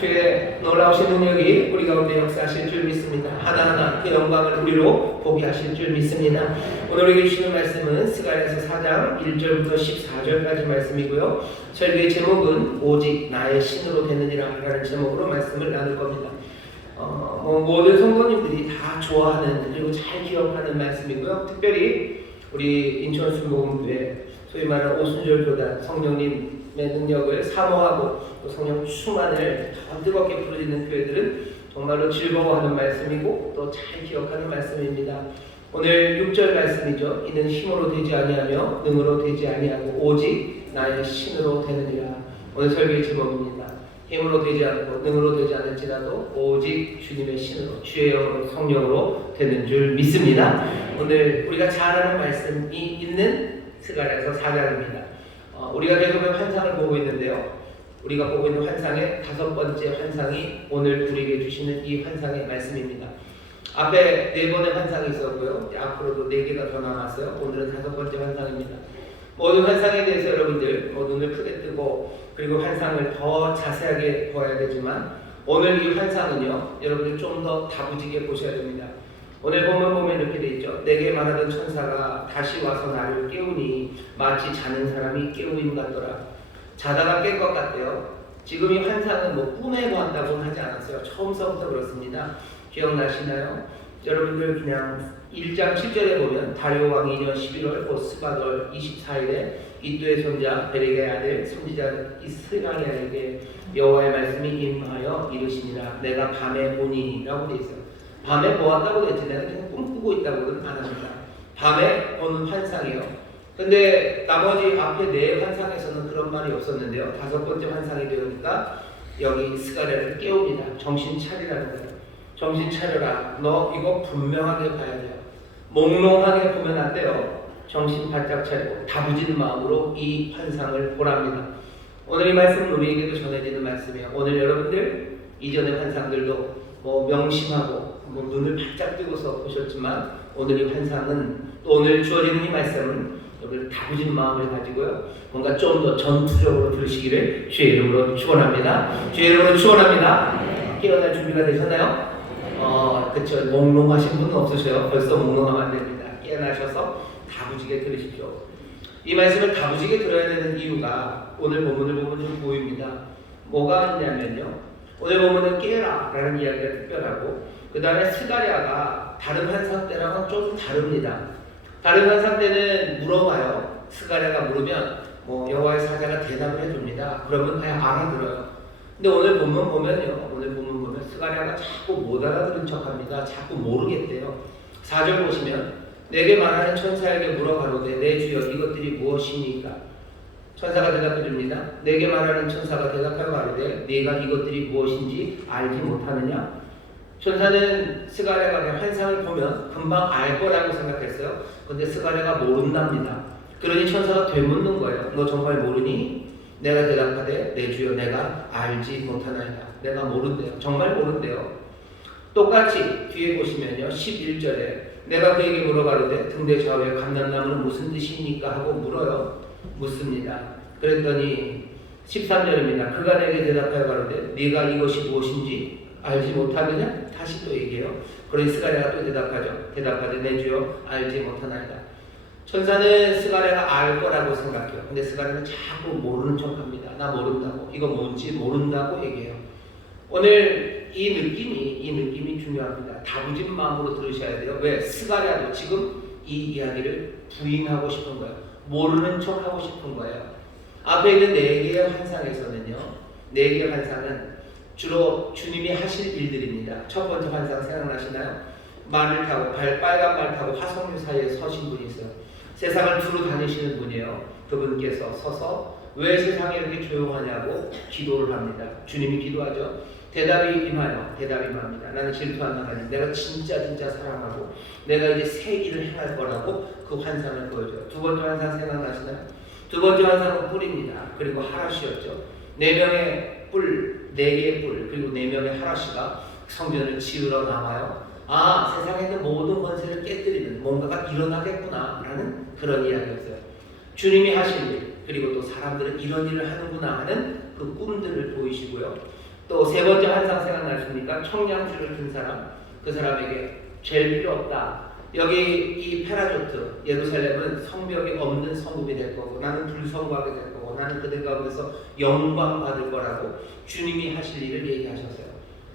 주의 놀라우신 능력이 우리 가운데 역사하실 줄 믿습니다. 하나하나 그 영광을 우리로 보게 하실 줄 믿습니다. 오늘 우리에게 주시는 말씀은 스가랴서 4장 1절부터 14절까지 말씀이고요. 설교의 제목은 오직 나의 신으로 되느니라 라는 제목으로 말씀을 나눌 겁니다. 모든 성도님들이 다 좋아하는 그리고 잘 기억하는 말씀이고요. 특별히 우리 인천 순복음교회 소위 말하는 오순절 교단 성령님의 능력을 사모하고 또 성령 충만을 더 뜨겁게 부르짖는 교회들은 정말로 즐거워하는 말씀이고 또 잘 기억하는 말씀입니다. 오늘 6절 말씀이죠. 이는 힘으로 되지 아니하며 능으로 되지 아니하고 오직 나의 신으로 되느니라. 오늘 설교의 제목입니다. 힘으로 되지 않고 능으로 되지 않을지라도 오직 주님의 신으로 주의 영으로 성령으로 되는 줄 믿습니다. 오늘 우리가 잘 아는 말씀이 있는 스가랴서 4장입니다. 우리가 계속 환상을 보고 있는데요. 우리가 보고 있는 환상의 5번째 환상이 오늘 우리에게 주시는 이 환상의 말씀입니다. 앞에 4번의 환상이 있었고요. 앞으로도 4개가 더 남았어요. 오늘은 5번째 환상입니다. 모든 환상에 대해서 여러분들 눈을 크게 뜨고 그리고 환상을 더 자세하게 보아야 되지만 오늘 이 환상은요, 여러분들 좀 더 다부지게 보셔야 됩니다. 오늘 보면 이렇게 돼 있죠. 내게 말하던 천사가 다시 와서 나를 깨우니 마치 자는 사람이 깨우임 같더라. 자다가 깬 것 같대요. 지금 이 환상은 뭐 꿈에 보았다고는 하지 않았어요. 처음서부터 그렇습니다. 기억나시나요? 여러분들 그냥 1장 7절에 보면 다리오 왕 2년 11월 곧 스바돌 24일에 이두의 손자 베레게의 아들 선지자 이스라엘에게 여호와의 말씀이 임하여 이르시니라. 내가 밤에 보니라고 돼 있어요. 밤에 보았다고 했지 내가 그냥 꿈꾸고 있다고는 안 합니다. 밤에 보는 환상이요. 근데 나머지 앞에 네 환상에서는 그런 말이 없었는데요. 5번째 환상이 되니까 여기 스가랴를 깨웁니다. 정신 차리라는 거예요. 정신 차려라. 너 이거 분명하게 봐야 돼요. 몽롱하게 보면 안 돼요. 정신 바짝 차리고 다부진 마음으로 이 환상을 보랍니다. 오늘 이 말씀은 우리에게도 전해지는 말씀이에요. 오늘 여러분들 이전의 환상들도 뭐 명심하고 뭐 눈을 바짝 뜨고서 보셨지만 오늘 이 환상은 또 오늘 주어지는 이 말씀은 여러분 다부진 마음을 가지고요. 뭔가 좀 더 전투적으로 들으시기를 주의 이름으로 축원합니다. 주의 이름으로 축원합니다. 깨어날 준비가 되셨나요? 그쵸. 몽롱하신 분은 없으셔요. 벌써 몽롱하면 안 됩니다. 깨어나셔서 다부지게 들으십시오. 이 말씀을 다부지게 들어야 되는 이유가 오늘 본문을 보면 좀 보입니다. 뭐가 있냐면요. 오늘 본문은 깨라 라는 이야기가 특별하고 그 다음에 스가랴가 다른 환상 때랑은 좀 다릅니다. 다른 환상 때는 물어봐요. 스가랴가 물으면 뭐 여호와의 사자가 대답을 해줍니다. 그러면 그냥 알아들어요. 근데 오늘 본문 보면요. 오늘 본문 보면 스가랴가 자꾸 못 알아들은 척합니다. 자꾸 모르겠대요. 4절 보시면 내게 말하는 천사에게 물어가로되 내 주여 이것들이 무엇이니까? 천사가 대답해 줍니다. 내게 말하는 천사가 대답하여 가로되 네가 이것들이 무엇인지 알지 못하느냐? 천사는 스가랴가 그냥 환상을 보면 금방 알 거라고 생각했어요. 근데 스가랴가 모른답니다. 그러니 천사가 되묻는 거예요. 너 정말 모르니? 내가 대답하되 내 주여 내가 알지 못하나이다. 내가 모른대요. 정말 모른대요. 똑같이 뒤에 보시면요. 11절에 내가 그에게 물어가로되 등대 좌우에 감람나무는 무슨 뜻입니까? 하고 물어요. 묻습니다. 그랬더니 13절입니다. 그가 내게 대답하여 가로되 네가 이것이 무엇인지 알지 못하느냐? 다시 또 얘기해요. 그러니 스가랴가 또 대답하죠. 대답하되 내 주여 알지 못하나이다. 천사는 스가랴가 알 거라고 생각해요. 근데 스가랴는 자꾸 모르는 척합니다. 나 모른다고. 이거 뭔지 모른다고 얘기해요. 오늘 이 느낌이 중요합니다. 다부진 마음으로 들으셔야 돼요. 왜? 스가랴도 지금 이 이야기를 부인하고 싶은 거예요. 모르는 척하고 싶은 거예요. 앞에 있는 4개의 환상에서는요. 4개의 환상은 주로 주님이 하실 일들입니다. 첫 번째 환상 생각나시나요? 말을 타고 빨간 말 타고 화석류 사이에 서신 분이 있어요. 세상을 두루 다니시는 분이에요. 그분께서 서서 왜 세상이 이렇게 조용하냐고 기도를 합니다. 주님이 기도하죠. 대답이 임합니다. 나는 질투하는 하나님, 내가 진짜 사랑하고 내가 이제 새 일을 행할 거라고 그 환상을 보여줘요. 두 번째 환상 생각나시나요? 두 번째 환상은 뿔입니다. 그리고 하라시였죠. 4명의 뿔, 4개의 뿔, 그리고 4명의 하라시가 성전을 지으러 나와요. 아, 세상에 있는 모든 권세를 깨뜨리는 뭔가가 일어나겠구나 라는 그런 이야기였어요. 주님이 하실 일, 그리고 또 사람들은 이런 일을 하는구나 하는 그 꿈들을 보이시고요. 또 세 번째 환상 생각나십니까? 청량줄을 든 사람, 그 사람에게 죄일 필요 없다. 여기 이 페라조트, 예루살렘은 성벽이 없는 성읍이 될 거고 나는 불성하게 될 거고 나는 그들 가운데서 영광 받을 거라고 주님이 하실 일을 얘기하셨어요.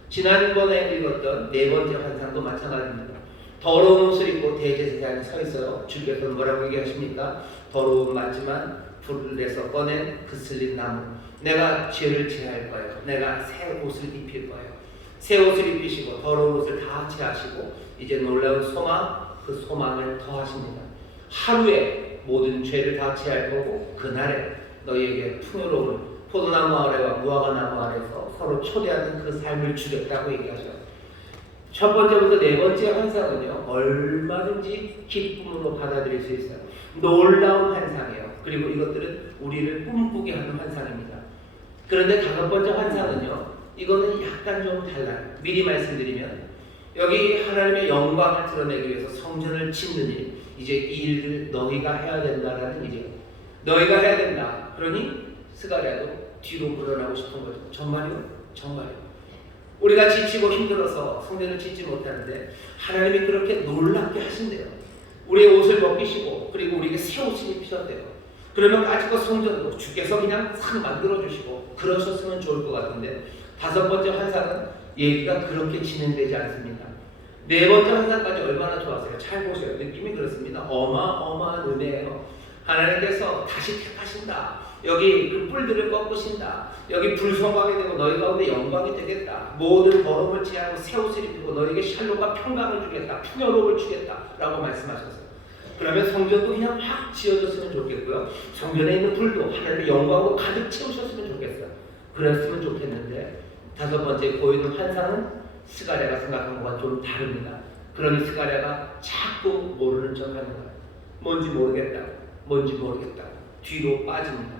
지난번에 읽었던 4번째 환상도 마찬가지입니다. 더러운 옷을 입고 대제사장이 서 있어요. 주께서는 뭐라고 얘기하십니까? 더러운 맞지만 불을 내서 꺼낸 그슬린 나무. 내가 죄를 제할 거예요. 내가 새 옷을 입힐 거예요. 새 옷을 입히시고 더러운 옷을 다 제하시고 이제 놀라운 소망, 그 소망을 더하십니다. 하루에 모든 죄를 다 제할 거고 그날에 너희에게 풍요로운 포도나무 아래와 무화과나무 아래에서 서로 초대하는 그 삶을 주겠다고 얘기하죠. 첫 번째부터 4번째 환상은요, 얼마든지 기쁨으로 받아들일 수 있어요. 놀라운 환상이에요. 그리고 이것들은 우리를 꿈꾸게 하는 환상입니다. 그런데 5번째 환상은요, 이거는 약간 좀 달라요. 미리 말씀드리면 여기 하나님의 영광을 드러내기 위해서 성전을 짓는 일, 이제 이 일을 너희가 해야 된다라는 일이에요. 너희가 해야 된다. 그러니 스가랴도 뒤로 물러나고 싶은 거죠. 정말요? 정말요. 우리가 지치고 힘들어서 성전을 짓지 못하는데 하나님이 그렇게 놀랍게 하신대요. 우리의 옷을 벗기시고 그리고 우리에게 새 옷을 입히셨대요. 그러면 까짓 것 성전도 주께서 그냥 싹 만들어주시고 그러셨으면 좋을 것 같은데 다섯 번째 환상은 얘기가 그렇게 진행되지 않습니다. 네 번째 환상까지 얼마나 좋았어요. 잘 보세요. 느낌이 그렇습니다. 어마어마한 은혜예요. 하나님께서 다시 택하신다. 여기 그 뿔들을 꺾으신다. 여기 불성하게 되고 너희 가운데 영광이 되겠다. 모든 더러움을 제하고 새 옷을 입히고 너희에게 샬롬과 평강을 주겠다. 풍요로움을 주겠다. 라고 말씀하셨어요. 그러면 성전도 그냥 확 지어졌으면 좋겠고요. 성전에 있는 불도 하나님의 영광으로 가득 채우셨으면 좋겠어요. 그랬으면 좋겠는데 다섯 번째 보이는 환상은 스가랴가 생각한 것과 좀 다릅니다. 그러니 스가랴가 자꾸 모르는 척 하는 거예요. 뭔지 모르겠다. 뒤로 빠집니다.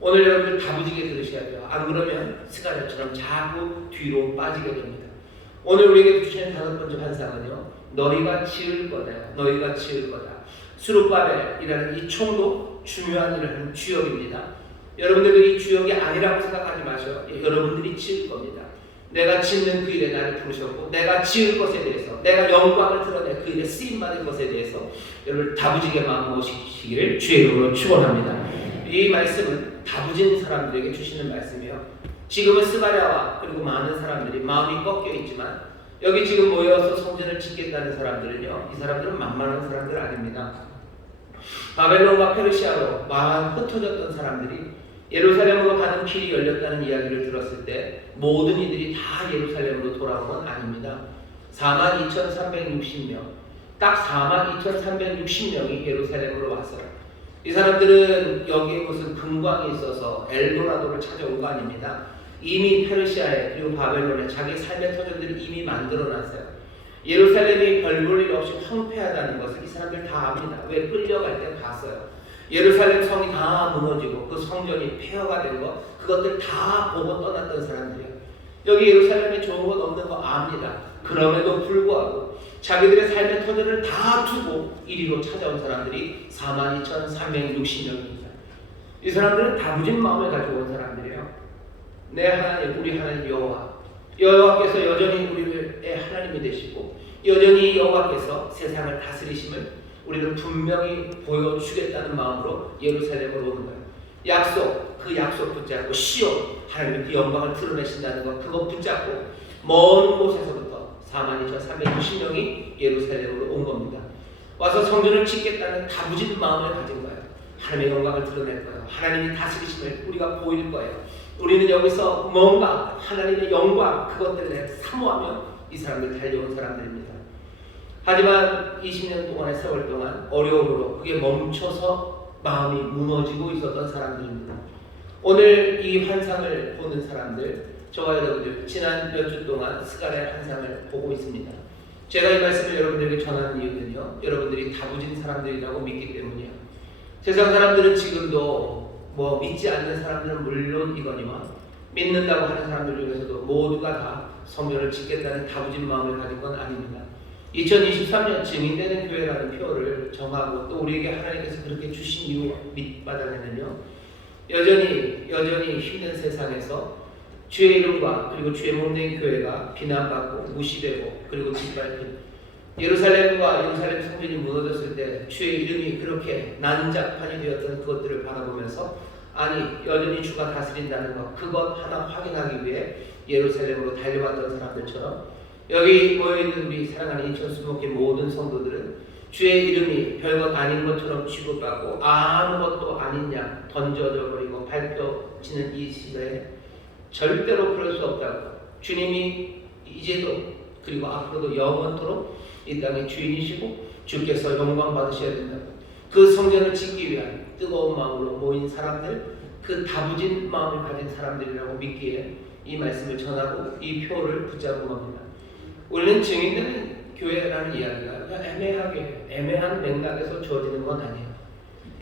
오늘 여러분들 다부지게 들으셔야죠. 안 그러면 스가랴처럼 자꾸 뒤로 빠지게 됩니다. 오늘 우리에게 주시는 다섯 번째 환상은요. 너희가 지을 거다. 수룹바벨이라는 이 총도 중요한 일을 하는 주역입니다. 여러분들도 이 주역이 아니라고 생각하지 마셔요. 여러분들이 지을 겁니다. 내가 짓는 그 일에 나를 부르셨고 내가 지을 것에 대해서 내가 영광을 드러내 그 일에 쓰임받을 것에 대해서 여러분 다부지게 마음 먹으시기를 주의 이름으로 축원합니다. 이 말씀은 다부진 사람들에게 주시는 말씀이에요. 지금은 스가랴와 그리고 많은 사람들이 마음이 꺾여 있지만 여기 지금 모여서 성전을 짓겠다는 사람들은요, 이 사람들은 만만한 사람들 아닙니다. 바벨론과 페르시아로 마음 흩어졌던 사람들이 예루살렘으로 가는 길이 열렸다는 이야기를 들었을 때 모든 이들이 다 예루살렘으로 돌아온 건 아닙니다. 42,360명, 딱 42,360명이 예루살렘으로 왔어요. 이 사람들은 여기에 무슨 금광이 있어서 엘도라도를 찾아온 거 아닙니다. 이미 페르시아에 그리고 바벨론에 자기 삶의 터전들을 이미 만들어놨어요. 예루살렘이 별 볼 일 없이 황폐하다는 것을 이 사람들 다 압니다. 왜? 끌려갈 때 봤어요. 예루살렘 성이 다 무너지고 그 성전이 폐허가 된 것, 그것들 다 보고 떠났던 사람들이에요. 여기 예루살렘에 좋은 것 없는 거 압니다. 그럼에도 불구하고 자기들의 삶의 터전을 다 두고 이리로 찾아온 사람들이 42,360명입니다. 이 사람들은 다부진 마음을 가지고 온 사람들이에요. 내 하나님, 우리 하나님 여호와께서 여전히 우리의 하나님이 되시고 여전히 여호와께서 세상을 다스리심을 우리는 분명히 보여주겠다는 마음으로 예루살렘으로 오는 거예요. 그 약속 붙잡고 시온, 하나님의 그 영광을 드러내신다는 것, 그거 붙잡고 먼 곳에서부터 42,360명이 예루살렘으로 온 겁니다. 와서 성전을 짓겠다는 다부진 마음을 가진 거예요. 하나님의 영광을 드러낼 거예요. 하나님이 다스리심을 우리가 보일 거예요. 우리는 여기서 뭔가 하나님의 영광, 그것들을 사모하며 이 사람들 달려온 사람들입니다. 하지만 20년 동안의 세월 동안 어려움으로 그게 멈춰서 마음이 무너지고 있었던 사람들입니다. 오늘 이 환상을 보는 사람들, 저와 여러분들 지난 몇 주 동안 스가랴 환상을 보고 있습니다. 제가 이 말씀을 여러분들에게 전하는 이유는요, 여러분들이 다부진 사람들이라고 믿기 때문이에요. 세상 사람들은 지금도 믿지 않는 사람들은 물론이거니와 믿는다고 하는 사람들 중에서도 모두가 다 성전을 짓겠다는 다부진 마음을 가진 건 아닙니다. 2023년 증인되는 교회라는 표를 정하고 또 우리에게 하나님께서 그렇게 주신 이유 밑바닥에는요, 여전히 힘든 세상에서 주의 이름과 그리고 주의 몸된 교회가 비난받고 무시되고 그리고 짓밟힌 예루살렘과 예루살렘 성전이 무너졌을 때 주의 이름이 그렇게 난잡한이 되었던 그것들을 바라보면서 아니 여전히 주가 다스린다는 것, 그것 하나 확인하기 위해 예루살렘으로 달려왔던 사람들처럼 여기 모여있는 우리 사랑하는 인천수목회 모든 성도들은 주의 이름이 별것 아닌 것처럼 취급받고 아무것도 아닌 양 던져져 버리고 밟혀지는 이 시대에 절대로 그럴 수 없다고, 주님이 이제도 그리고 앞으로도 영원토록 이 땅의 주인이시고 주께서 영광 받으셔야 된다고, 그 성전을 짓기 위한 뜨거운 마음으로 모인 사람들, 그 다부진 마음을 가진 사람들이라고 믿기에 이 말씀을 전하고 이 표를 붙잡은 겁니다. 우리는 증인되는 교회라는 이야기가 애매한 맥락에서 주어지는 건 아니에요.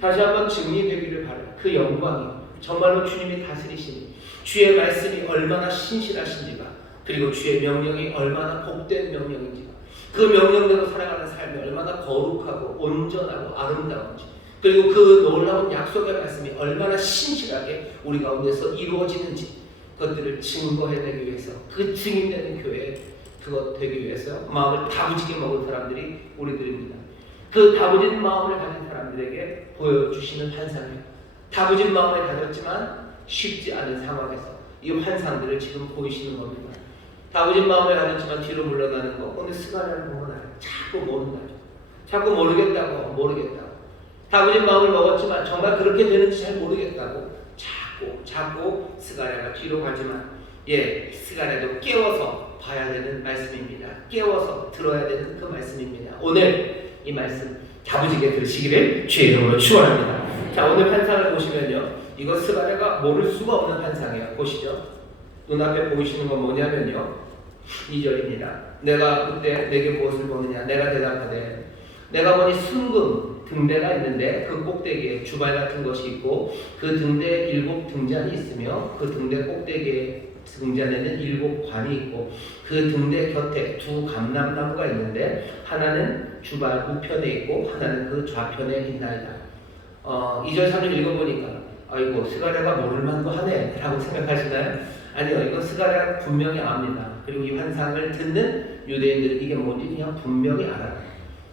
다시 한번 증인되기를 바라요. 그 영광이 정말로 주님이 다스리시니 주의 말씀이 얼마나 신실하신지가, 그리고 주의 명령이 얼마나 복된 명령인지가, 그 명령대로 살아가는 삶이 얼마나 거룩하고 온전하고 아름다운지, 그리고 그 놀라운 약속의 말씀이 얼마나 신실하게 우리 가운데서 이루어지는지, 그것들을 증거해내기 위해서 그 증인되는 교회 그것 되기 위해서 마음을 다부지게 먹은 사람들이 우리들입니다. 그 다부진 마음을 가진 사람들에게 보여주시는 환상이에요. 다부진 마음을 가졌지만 쉽지 않은 상황에서 이 환상들을 지금 보이시는 겁니다. 다부진 마음을 가졌지만 뒤로 물러나는 거. 오늘 스가랴를 보면 알아요. 자꾸 모른다죠. 자꾸 모르겠다고. 다부진 마음을 먹었지만 정말 그렇게 되는지 잘 모르겠다고 자꾸 스가랴가 뒤로 가지만 스가랴도 깨워서 봐야 되는 말씀입니다. 깨워서 들어야 되는 그 말씀입니다. 오늘 이 말씀 다부지게 들으시기를 주의 이름으로 축원합니다. 자, 오늘 환상을 보시면요, 이거 스가랴가 모를 수가 없는 환상이에요. 보시죠. 눈앞에 보이시는 건 뭐냐면요, 2절입니다. 내가 그때 내게 무엇을 보느냐? 내가 대답하되 내가 보니 순금 등대가 있는데 그 꼭대기에 주발 같은 것이 있고 그 등대에 7 등잔이 있으며 그 등대 꼭대기에 등잔에는 7 관이 있고 그 등대 곁에 2 감람나무가 있는데 하나는 주발 우편에 있고 하나는 그 좌편에 있나이다. 2절 3절 읽어보니까 아이고 스가랴가 모를 만도 하네 라고 생각하시나요? 아니요, 이건 스가랴가 분명히 압니다. 그리고 이 환상을 듣는 유대인들은 이게 뭔지 그냥 분명히 알아요.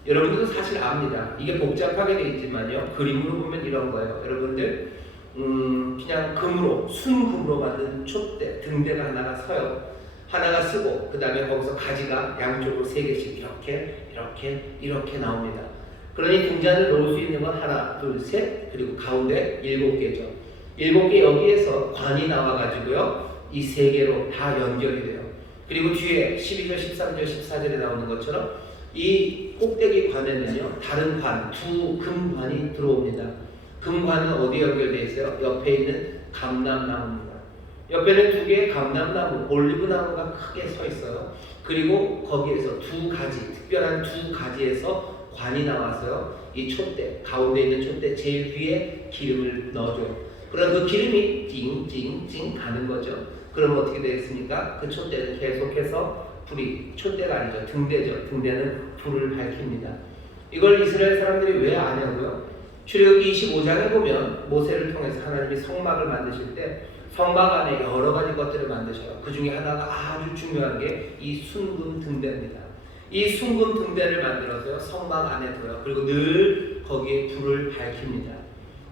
여러분들도 사실 압니다. 이게 복잡하게 돼 있지만요, 그림으로 보면 이런 거예요. 여러분들 그냥 금으로, 순금으로 만든 촛대, 등대가 하나가 서요. 하나가 쓰고 그 다음에 거기서 가지가 양쪽으로 3개씩 이렇게 나옵니다. 그러니 등잔을 놓을 수 있는 건 하나, 둘, 셋, 그리고 가운데 7개죠. 7개 여기에서 관이 나와가지고요, 이 3개로 다 연결이 돼요. 그리고 뒤에 12절, 13절, 14절에 나오는 것처럼 이 꼭대기 관에는요, 다른 관, 2 금관이 들어옵니다. 금관은 어디에 연결되어 있어요? 옆에 있는 감람나무입니다. 옆에는 2개의 감람나무, 올리브나무가 크게 서 있어요. 그리고 거기에서 2가지, 특별한 2가지에서 관이 나와서요, 이 촛대, 가운데 있는 촛대 제일 위에 기름을 넣어줘요. 그럼 그 기름이 찡찡찡 가는 거죠. 그럼 어떻게 되겠습니까? 그 촛대는 계속해서 불이, 촛대가 아니죠, 등대죠. 등대는 불을 밝힙니다. 이걸 이스라엘 사람들이 왜 아냐고요? 출애굽기 25장에 보면 모세를 통해서 하나님이 성막을 만드실 때 성막 안에 여러 가지 것들을 만드셔요. 그 중에 하나가 아주 중요한 게 이 순금 등대입니다. 이 순금 등대를 만들어서 성막 안에 둬요. 그리고 늘 거기에 불을 밝힙니다.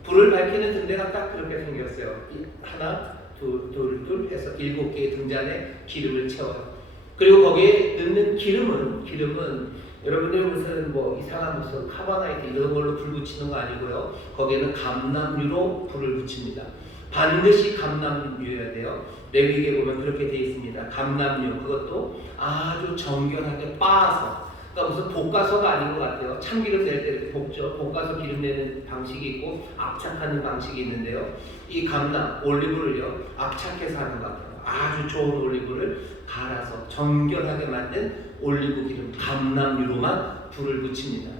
불을 밝히는 등대가 딱 그렇게 생겼어요. 하나, 둘 해서 7개의 등잔에 기름을 채워요. 그리고 거기에 넣는 기름은 여러분들 무슨 이상한 무슨 카바나이트 이런 걸로 불 붙이는 거 아니고요. 거기에는 감람유로 불을 붙입니다. 반드시 감람유여야 돼요. 레위기에 보면 그렇게 되어 있습니다. 감람유, 그것도 아주 정결하게 빻아서, 그러니까 무슨 볶아서가 아닌 것 같아요. 참기름 낼 때 볶죠. 볶아서 기름 내는 방식이 있고 압착하는 방식이 있는데요. 이 감람, 올리브를요, 압착해서 하는 것 같아요. 아주 좋은 올리브를 갈아서 정결하게 만든 올리브 기름, 감람유로만 불을 붙입니다.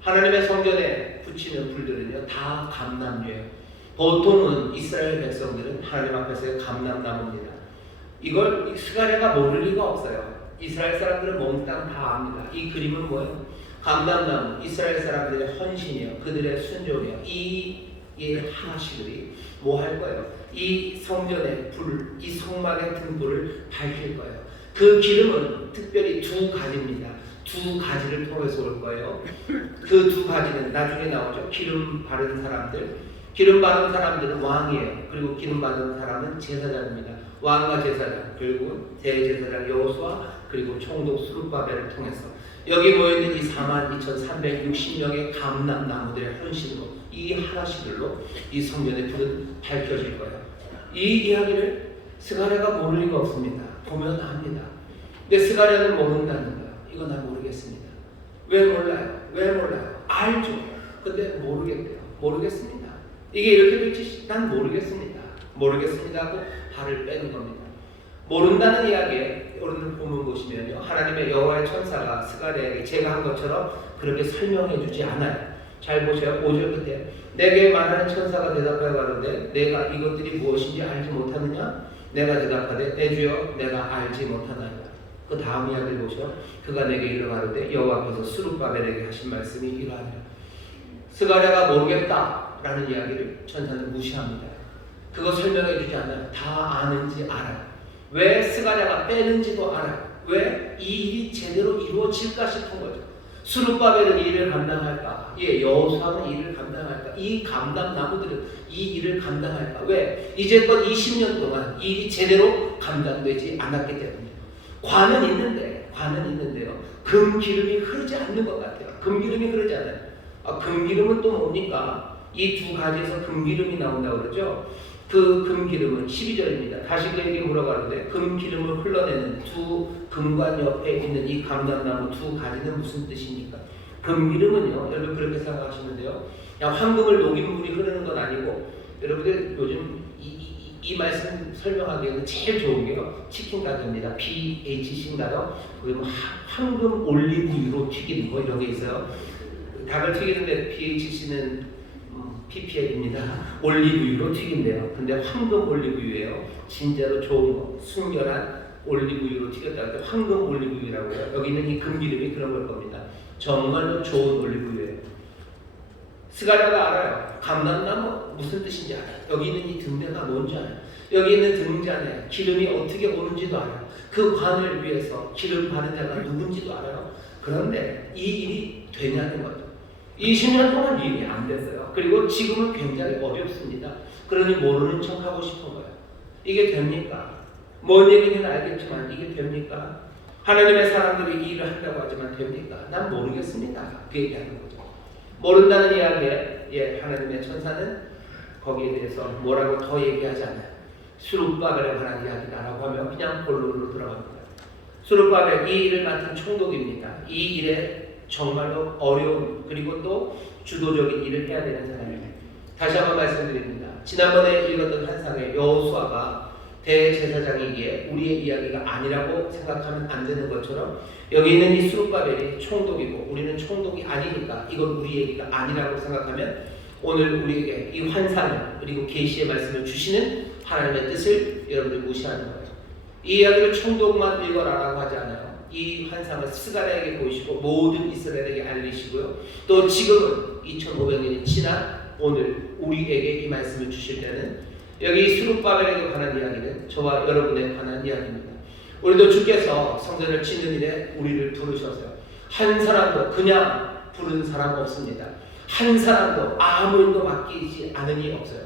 하나님의 성전에 붙이는 불들은요, 다 감람유예요. 보통은 이스라엘 백성들은 하나님 앞에서의 감람나무입니다. 이걸 스가랴가 모를 리가 없어요. 이스라엘 사람들은 몽땅 다 압니다. 이 그림은 뭐예요? 감람나무, 이스라엘 사람들의 헌신이에요. 그들의 순종이에요. 이 하나씩들이 뭐 할 거예요? 이 성전의 불, 이 성막의 등불을 밝힐 거예요. 그 기름은 특별히 2가지입니다. 2가지를 통해서 올 거예요. 그 2가지는 나중에 나오죠. 기름 바른 사람들. 기름 받은 사람들은 왕이에요. 그리고 기름 받은 사람은 제사장입니다. 왕과 제사장, 그리고 대제사장 여호수아, 그리고 총독 스룹바벨을 통해서 여기 모여있는 이 42,360명의 감람나무들의 헌신으로, 이 하나씩들로 이 성전의 불은 밝혀질 거예요. 이 이야기를 스가랴가 모를 리가 없습니다. 보면 압니다. 근데 스가랴는 모른다는 거예요. 이거 난 모르겠습니다. 왜 몰라요? 알죠. 근데 모르겠대요. 모르겠습니다. 이게 이렇게 될지 난 모르겠습니다 하고 발을 빼는 겁니다. 모른다는 이야기에 오늘 본문 보시면요, 하나님의 여호와의 천사가 스가랴에게 제가 한 것처럼 그렇게 설명해 주지 않아요. 잘 보세요. 5절 끝에 내게 말하는 천사가 대답하여 가로되 내가 이것들이 무엇인지 알지 못하느냐? 내가 대답하되 내 주여 내가 알지 못하나이다. 그 다음 이야기를 보죠. 그가 내게 이르 가로되 여호와께서 스룹바벨에게 하신 말씀이 이러하니라. 스가랴가 모르겠다라는 이야기를 천사는 무시합니다. 그거 설명해 주지 않아요. 다 아는지 알아요. 왜 스가랴가 빼는지도 알아요. 왜 이 일이 제대로 이루어질까 싶은 거죠. 스룹바벨은 이 일을 감당할까? 예, 여호수아는 이 일을 감당할까? 이 감당 나무들은 이 일을 감당할까? 왜? 이제껏 20년 동안 이 일이 제대로 감당되지 않았기 때문에. 관은 있는데요. 금기름이 흐르지 않는 것 같아요. 금기름이 흐르지 않아요. 금기름은 또 뭡니까? 이 두 가지에서 금기름이 나온다고 그러죠. 그 금기름은 12절입니다. 다시 그에게 물어가는데 금기름을 흘러내는 두 금관 옆에 있는 이 감람나무 두 가지는 무슨 뜻입니까? 금기름은요, 여러분 그렇게 생각하시면 돼요. 그냥 황금을 녹인 물이 흐르는 건 아니고, 여러분들 요즘 이 말씀 설명하기에는 제일 좋은 게요, 치킨 가게입니다. BHC 가요. 그리고 황금 올리브유로 튀기는 거 이런 게 있어요. 닭을 튀기는데 BHC는 PPL입니다. 올리브유로 튀긴대요. 근데 황금 올리브유예요. 진짜로 좋은 거, 순결한 올리브유로 튀겼다 할 때 황금 올리브유라고 해요. 여기 있는 이 금기름이 그런 걸 겁니다. 정말로 좋은 올리브유예요. 스가랴가 알아요. 감람나무 무슨 뜻인지 알아요. 여기 있는 이 등대가 뭔지 알아요. 여기 있는 등잔에 기름이 어떻게 오는지도 알아요. 그 관을 위해서 기름 바른 자가 누군지도 알아요. 그런데 이 일이 되냐는 거죠. 20년 동안 일이 안 됐어요. 그리고 지금은 굉장히 어렵습니다. 그러니 모르는 척 하고 싶은 거예요. 이게 됩니까? 뭔 얘기는 알겠지만 이게 됩니까? 하나님의 사람들이 이 일을 한다고 하지만 됩니까? 난 모르겠습니다. 그 얘기하는 거죠. 모른다는 이야기에 하나님의 천사는 거기에 대해서 뭐라고 더 얘기하지 않아요. 스룹바벨에 관한 이야기다라고 하면 그냥 본론으로 들어갑니다. 스룹바벨 이 일을 맡은 총독입니다. 이 일에 정말로 어려운 그리고 또 주도적인 일을 해야 되는 사람입니다. 다시 한번 말씀드립니다. 지난번에 읽었던 환상에 여호수아가 대제사장이기에 우리의 이야기가 아니라고 생각하면 안 되는 것처럼 여기 있는 이 스룹바벨이 총독이고 우리는 총독이 아니니까 이건 우리 얘기가 아니라고 생각하면 오늘 우리에게 이 환상 그리고 계시의 말씀을 주시는 하나님의 뜻을 여러분들 무시하는 거예요. 이 이야기를 총독만 읽어라라고 하지 않아요. 이 환상을 스가랴에게 보이시고 모든 이스라엘에게 알리시고요. 또 지금은 2500년이 지난 오늘 우리에게 이 말씀을 주실 때는 여기 스룹바벨에게 관한 이야기는 저와 여러분에 관한 이야기입니다. 우리도 주께서 성전을 짓는 일에 우리를 부르셨어요. 한 사람도 그냥 부른 사람 없습니다. 한 사람도 아무 일도 맡기지 않으니 없어요.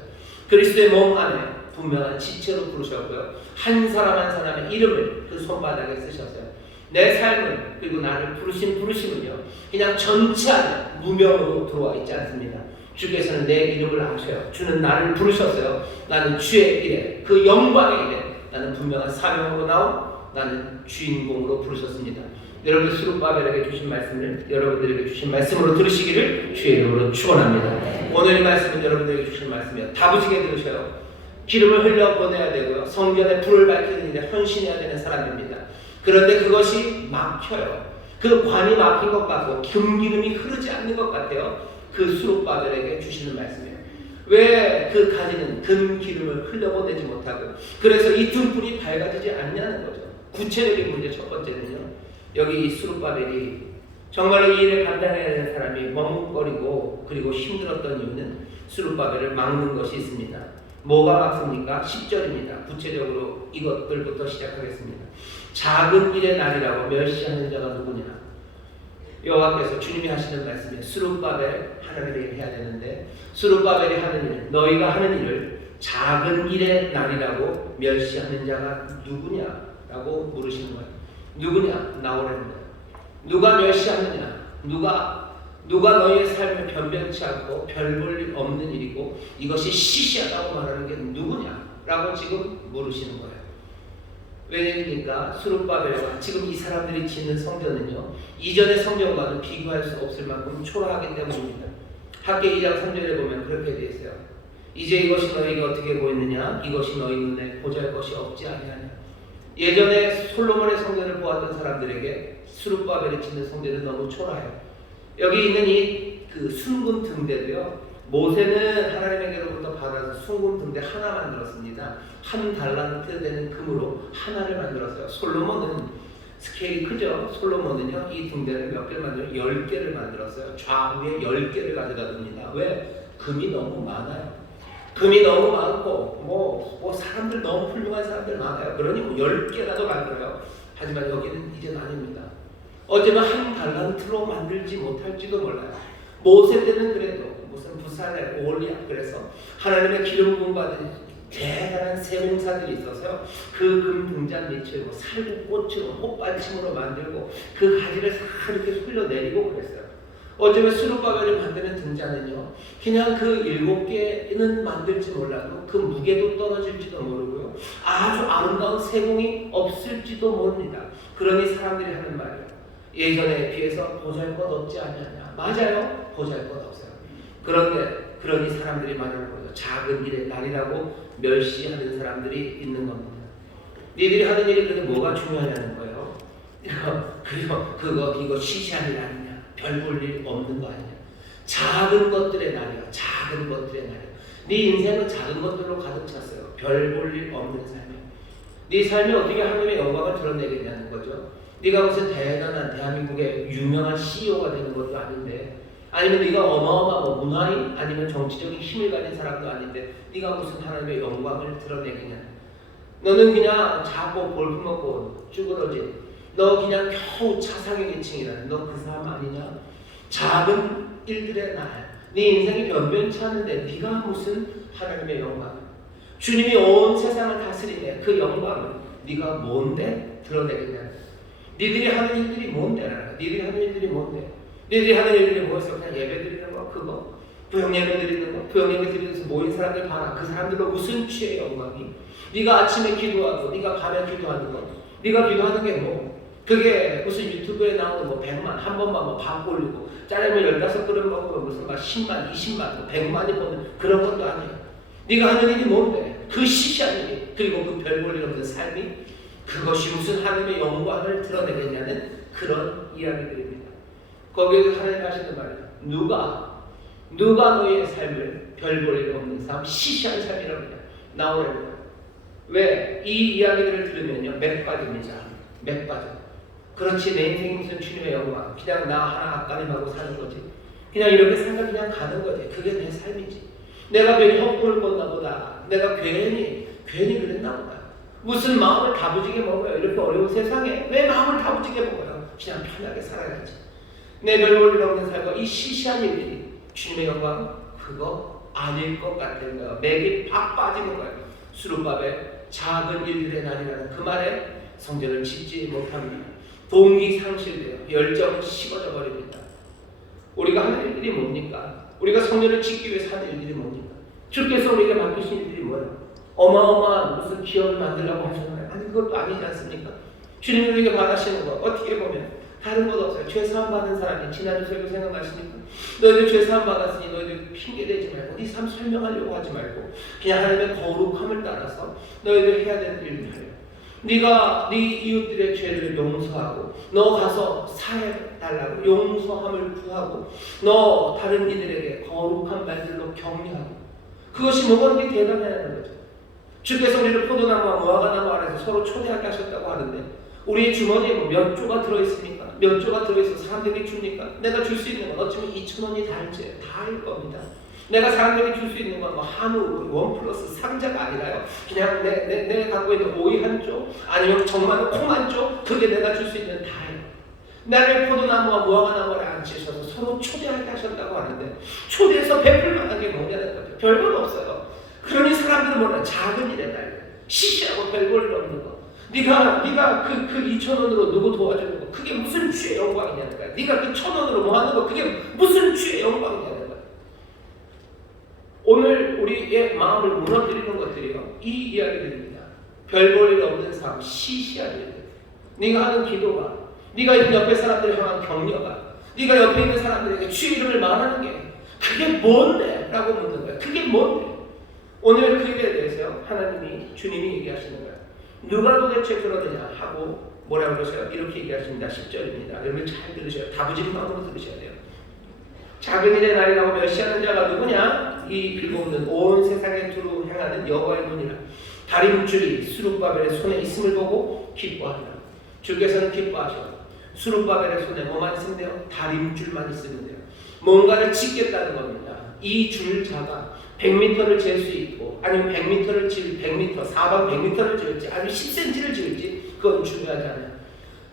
그리스도의 몸 안에 분명한 지체로 부르셨고요. 한 사람 한 사람의 이름을 그 손바닥에 쓰셨어요. 내 삶은 그리고 나를 부르심은요 그냥 전체 안에 무명으로 들어와 있지 않습니다. 주께서는 내 이름을 아셔요. 주는 나를 부르셨어요. 나는 주의 일에 그 영광의 일에 나는 분명한 사명으로 나온 나는 주인공으로 부르셨습니다. 여러분 스룹바벨에게 주신 말씀을 여러분들에게 주신 말씀으로 들으시기를 주의 이름으로 축원합니다. 오늘 이 말씀은 여러분들에게 주신 말씀이요 다부지게 들으셔요. 기름을 흘려 보내야 되고요. 성전에 불을 밝히는 일에 헌신해야 되는 사람입니다. 그런데 그것이 막혀요. 그 관이 막힌 것 같고 금기름이 흐르지 않는 것 같아요. 그 스룹바벨에게 주시는 말씀이에요. 왜 그 가지는 금기름을 흘려보내지 못하고 그래서 이 등불이 밝아지지 않냐는 거죠. 구체적인 문제 첫 번째는요. 여기 이 스룹바벨이 정말로 이 일을 감당해야 되는 사람이 머뭇거리고 그리고 힘들었던 이유는 스룹바벨을 막는 것이 있습니다. 뭐가 막습니까? 10절입니다. 구체적으로 이것들부터 시작하겠습니다. 작은 일의 날이라고 멸시하는 자가 누구냐? 여호와께서 주님이 하시는 말씀이 스룹바벨 하나님이 해야 되는데 스룹바벨이 하는 일, 너희가 하는 일을 작은 일의 날이라고 멸시하는 자가 누구냐라고 물으시는 거예요. 누구냐? 나오라는 거예요. 누가 멸시하느냐? 누가 너희의 삶을 변변치 않고 별 볼 일 없는 일이고 이것이 시시하다고 말하는 게 누구냐라고 지금 물으시는 거예요. 왜냐니까 스룹바벨과 지금 이 사람들이 짓는 성전은요 이전의 성전과는 비교할 수 없을 만큼 초라하기 때문입니다. 학계 2장 3절에 보면 그렇게 되어 있어요. 이제 이것이 너희에게 어떻게 보이느냐? 이것이 너희 눈에 보잘 것이 없지 아니하냐. 예전에 솔로몬의 성전을 보았던 사람들에게 스룹바벨이 짓는 성전은 너무 초라해요. 여기 있는 이 그 순금 등대도요. 모세는 하나님에게로부터 받아서 순금 등대 하나 만들었습니다. 한 달란트 되는 금으로 하나를 만들었어요. 솔로몬은 스케일이 크죠. 솔로몬은요 이 등대를 몇 개를 만들어요? 10개를 만들었어요. 좌우에 10개를 가져다 둡니다. 왜? 금이 너무 많아요. 금이 너무 많고 뭐 사람들 너무 훌륭한 사람들 많아요. 그러니 뭐 10개라도 만들어요. 하지만 여기는 이제는 아닙니다. 어쩌면 한 달란트로 만들지 못할지도 몰라요. 모세 때는 그래도 무슨 부살렘, 올리압 그래서 하나님의 기름 부음 받은 대단한 세공사들이 있어서요. 그 금 등잔 밑을 살구 꽃으로 꽃받침으로 만들고 그 가지를 싹 이렇게 흘러내리고 그랬어요. 어쩌면 스룹바벨을 만드는 등잔은요, 그냥 그 7개는 만들지 몰라도 그 무게도 떨어질지도 모르고요, 아주 아름다운 세공이 없을지도 모릅니다. 그러니 사람들이 하는 말이에요. 예전에 비해서 보잘것 없지 않느냐. 맞아요. 보잘것 없어요. 그런데 그러니 사람들이 말하는 거죠. 작은 일의 날이라고 멸시하는 사람들이 있는 겁니다. 니들이 하는 일이 그게 뭐가 중요하냐는 거예요. 그리고 이거 시시한 일 아니냐. 별 볼 일 없는 거 아니냐. 작은 것들의 날이야. 작은 것들의 날이야. 네 인생은 작은 것들로 가득 찼어요. 별 볼 일 없는 삶이야. 네 삶이 어떻게 하나님의 영광을 드러내겠냐는 거죠. 네가 무슨 대단한 대한민국의 유명한 CEO가 되는 것도 아닌데, 아니면 네가 어마어마한 뭐 문화인 아니면 정치적인 힘을 가진 사람도 아닌데 네가 무슨 하나님의 영광을 드러내겠냐. 너는 그냥 자고 골프 먹고 쭈그러진, 너 그냥 겨우 차상위 계층이라는 너 그 사람 아니냐? 작은 일들의 날, 네 인생이 변변치 않은데 네가 무슨 하나님의 영광, 주님이 온 세상을 다스리네 그 영광을 네가 뭔데 드러내겠냐? 니들이 하는 일들이 뭔데? 니들이 하는 일들이 뭔데? 니들이 하는 일들이 뭐였어? 그냥 예배 드리는 거? 그거? 부형 예배 드리는 거? 부형 예배 드리면서 모인 사람들 봐라. 그 사람들로 무슨 취의 영광이? 네가 아침에 기도하고 네가 밤에 기도하는 거, 네가 기도하는 게 뭐? 그게 무슨 유튜브에 나오는 뭐 100만 한 번만 뭐 밥 올리고 짜장면 15그릇 먹으면 무슨 막 10만, 20만, 뭐 100만이 보는 그런 것도 아니에요. 네가 하는 일이 뭔데? 그 시시한 일이, 그리고 그 별 볼 일 없는 삶이 그것이 무슨 하나님의 영광을 드러내겠냐는 그런 이야기들입니다. 거기에서 하나님 하시는 말이에요. 누가 너희의 삶을 별 볼 일 없는 삶, 시시한 삶이라고 그냥 나오려는 거예요. 왜? 이 이야기들을 들으면요, 맥 빠집니다. 맥 빠져. 그렇지, 내 인생이 무슨 주님의 영광, 그냥 나 하나 앞가림하고 사는 거지. 그냥 이렇게 살다 그냥 가는 거지. 그게 내 삶이지. 내가 괜히 헛골을 꿨나 보다. 내가 괜히 그랬나 보다. 무슨 마음을 다부지게 먹어요. 이렇게 어려운 세상에 왜 마음을 다부지게 먹어요? 그냥 편하게 살아야지. 내 별 볼 일 없는 삶과 이 시시한 일들이 주님의 영광 그거 아닐 것 같은 거예요. 맥이 팍 빠지는 거예요. 스룹바벨 작은 일들의 날이라는 그 말에 성전을 짓지 못합니다. 동기 상실돼요. 열정은 식어져 버립니다. 우리가 하는 일들이 뭡니까? 우리가 성전을 짓기 위해서 하는 일들이 뭡니까? 주께서 우리에게 맡기신 일들이 뭐예요? 어마어마한 무슨 기업을 만들라고 하셨나요? 아니 그것도 아니지 않습니까? 주님이 우리에게 바라시는 거 어떻게 보면 다른 것 없어요. 죄사함 받은 사람이 지난주 설교 생각나십니까? 너희들 죄사함 받았으니 너희들 핑계대지 말고 네 삶 설명하려고 하지 말고 그냥 하나님의 거룩함을 따라서 너희들 해야 되는 일을 해요. 네가 네 이웃들의 죄를 용서하고 너 가서 사해달라고 용서함을 구하고 너 다른 이들에게 거룩한 말들로 격려하고 그것이 뭐가 그렇게 대단하냐는 거죠. 주께서 우리를 포도나무와 무화과나무 아래서 서로 초대하게 하셨다고 하는데 우리의 주머니에 뭐 몇 조가 들어있습니까? 몇 조가 들어있어 사람들에게 줍니까? 내가 줄 수 있는 건 어쩌면 2,000원이 다일 겁니다. 내가 사람들에게 줄 수 있는 건 뭐 한우, 원 플러스 상자가 아니라요. 그냥 내가 갖고 있는 오이 한 쪽, 아니면 정말 콩 한 쪽, 그게 내가 줄 수 있는 다예요. 나를 포도나무와 무화과나무에 앉히셔서 서로 초대하게 하셨다고 하는데 초대해서 베풀 만한 게 뭐냐는 거죠. 별건 없어요. 그러니 사람들은 뭐냐? 작은 일에 날려. 시시하고 별볼 일 없는 거. 네가 그 2,000원으로 누구 도와주는 거 그게 무슨 주의 영광이냐는 거야. 네가 그 1,000원으로 뭐 하는 거 그게 무슨 주의 영광이냐는 거야. 오늘 우리의 마음을 무너뜨리는 것들이요. 이 이야기들입니다. 별 볼 일 없는 삶, 시시한 일들. 네가 하는 기도가, 네가 있는 옆에 사람들을 향한 격려가, 네가 옆에 있는 사람들에게 주의 이름을 말하는 게 그게 뭔데? 라고 묻는 거야. 그게 뭔데? 오늘 그 일에 대해서 하나님이, 주님이 얘기하시는 거예요. 누가 도대체 그러느냐 하고 뭐라고 그러세요? 이렇게 얘기하십니다. 10절입니다. 여러분 잘 들으셔요. 다부진 마음으로 들으셔야 돼요. 작은 일의 날이라고 멸시하는 자가 누구냐? 이 일곱는 온 세상에 두루 행하는 여호와의 눈이라. 다림줄이 스룹바벨의 손에 있음을 보고 기뻐하리라. 주께서는 기뻐하셔. 스룹바벨의 손에 뭐만 있으면 돼요? 다림줄만 있으면 돼요. 뭔가를 짓겠다는 겁니다. 이 줄자가 100m를 잴 수 있고, 아니면 100m를 지을 100m, 사방 100m를 지을지, 아니면 10cm를 지을지, 그건 중요하지 않아요.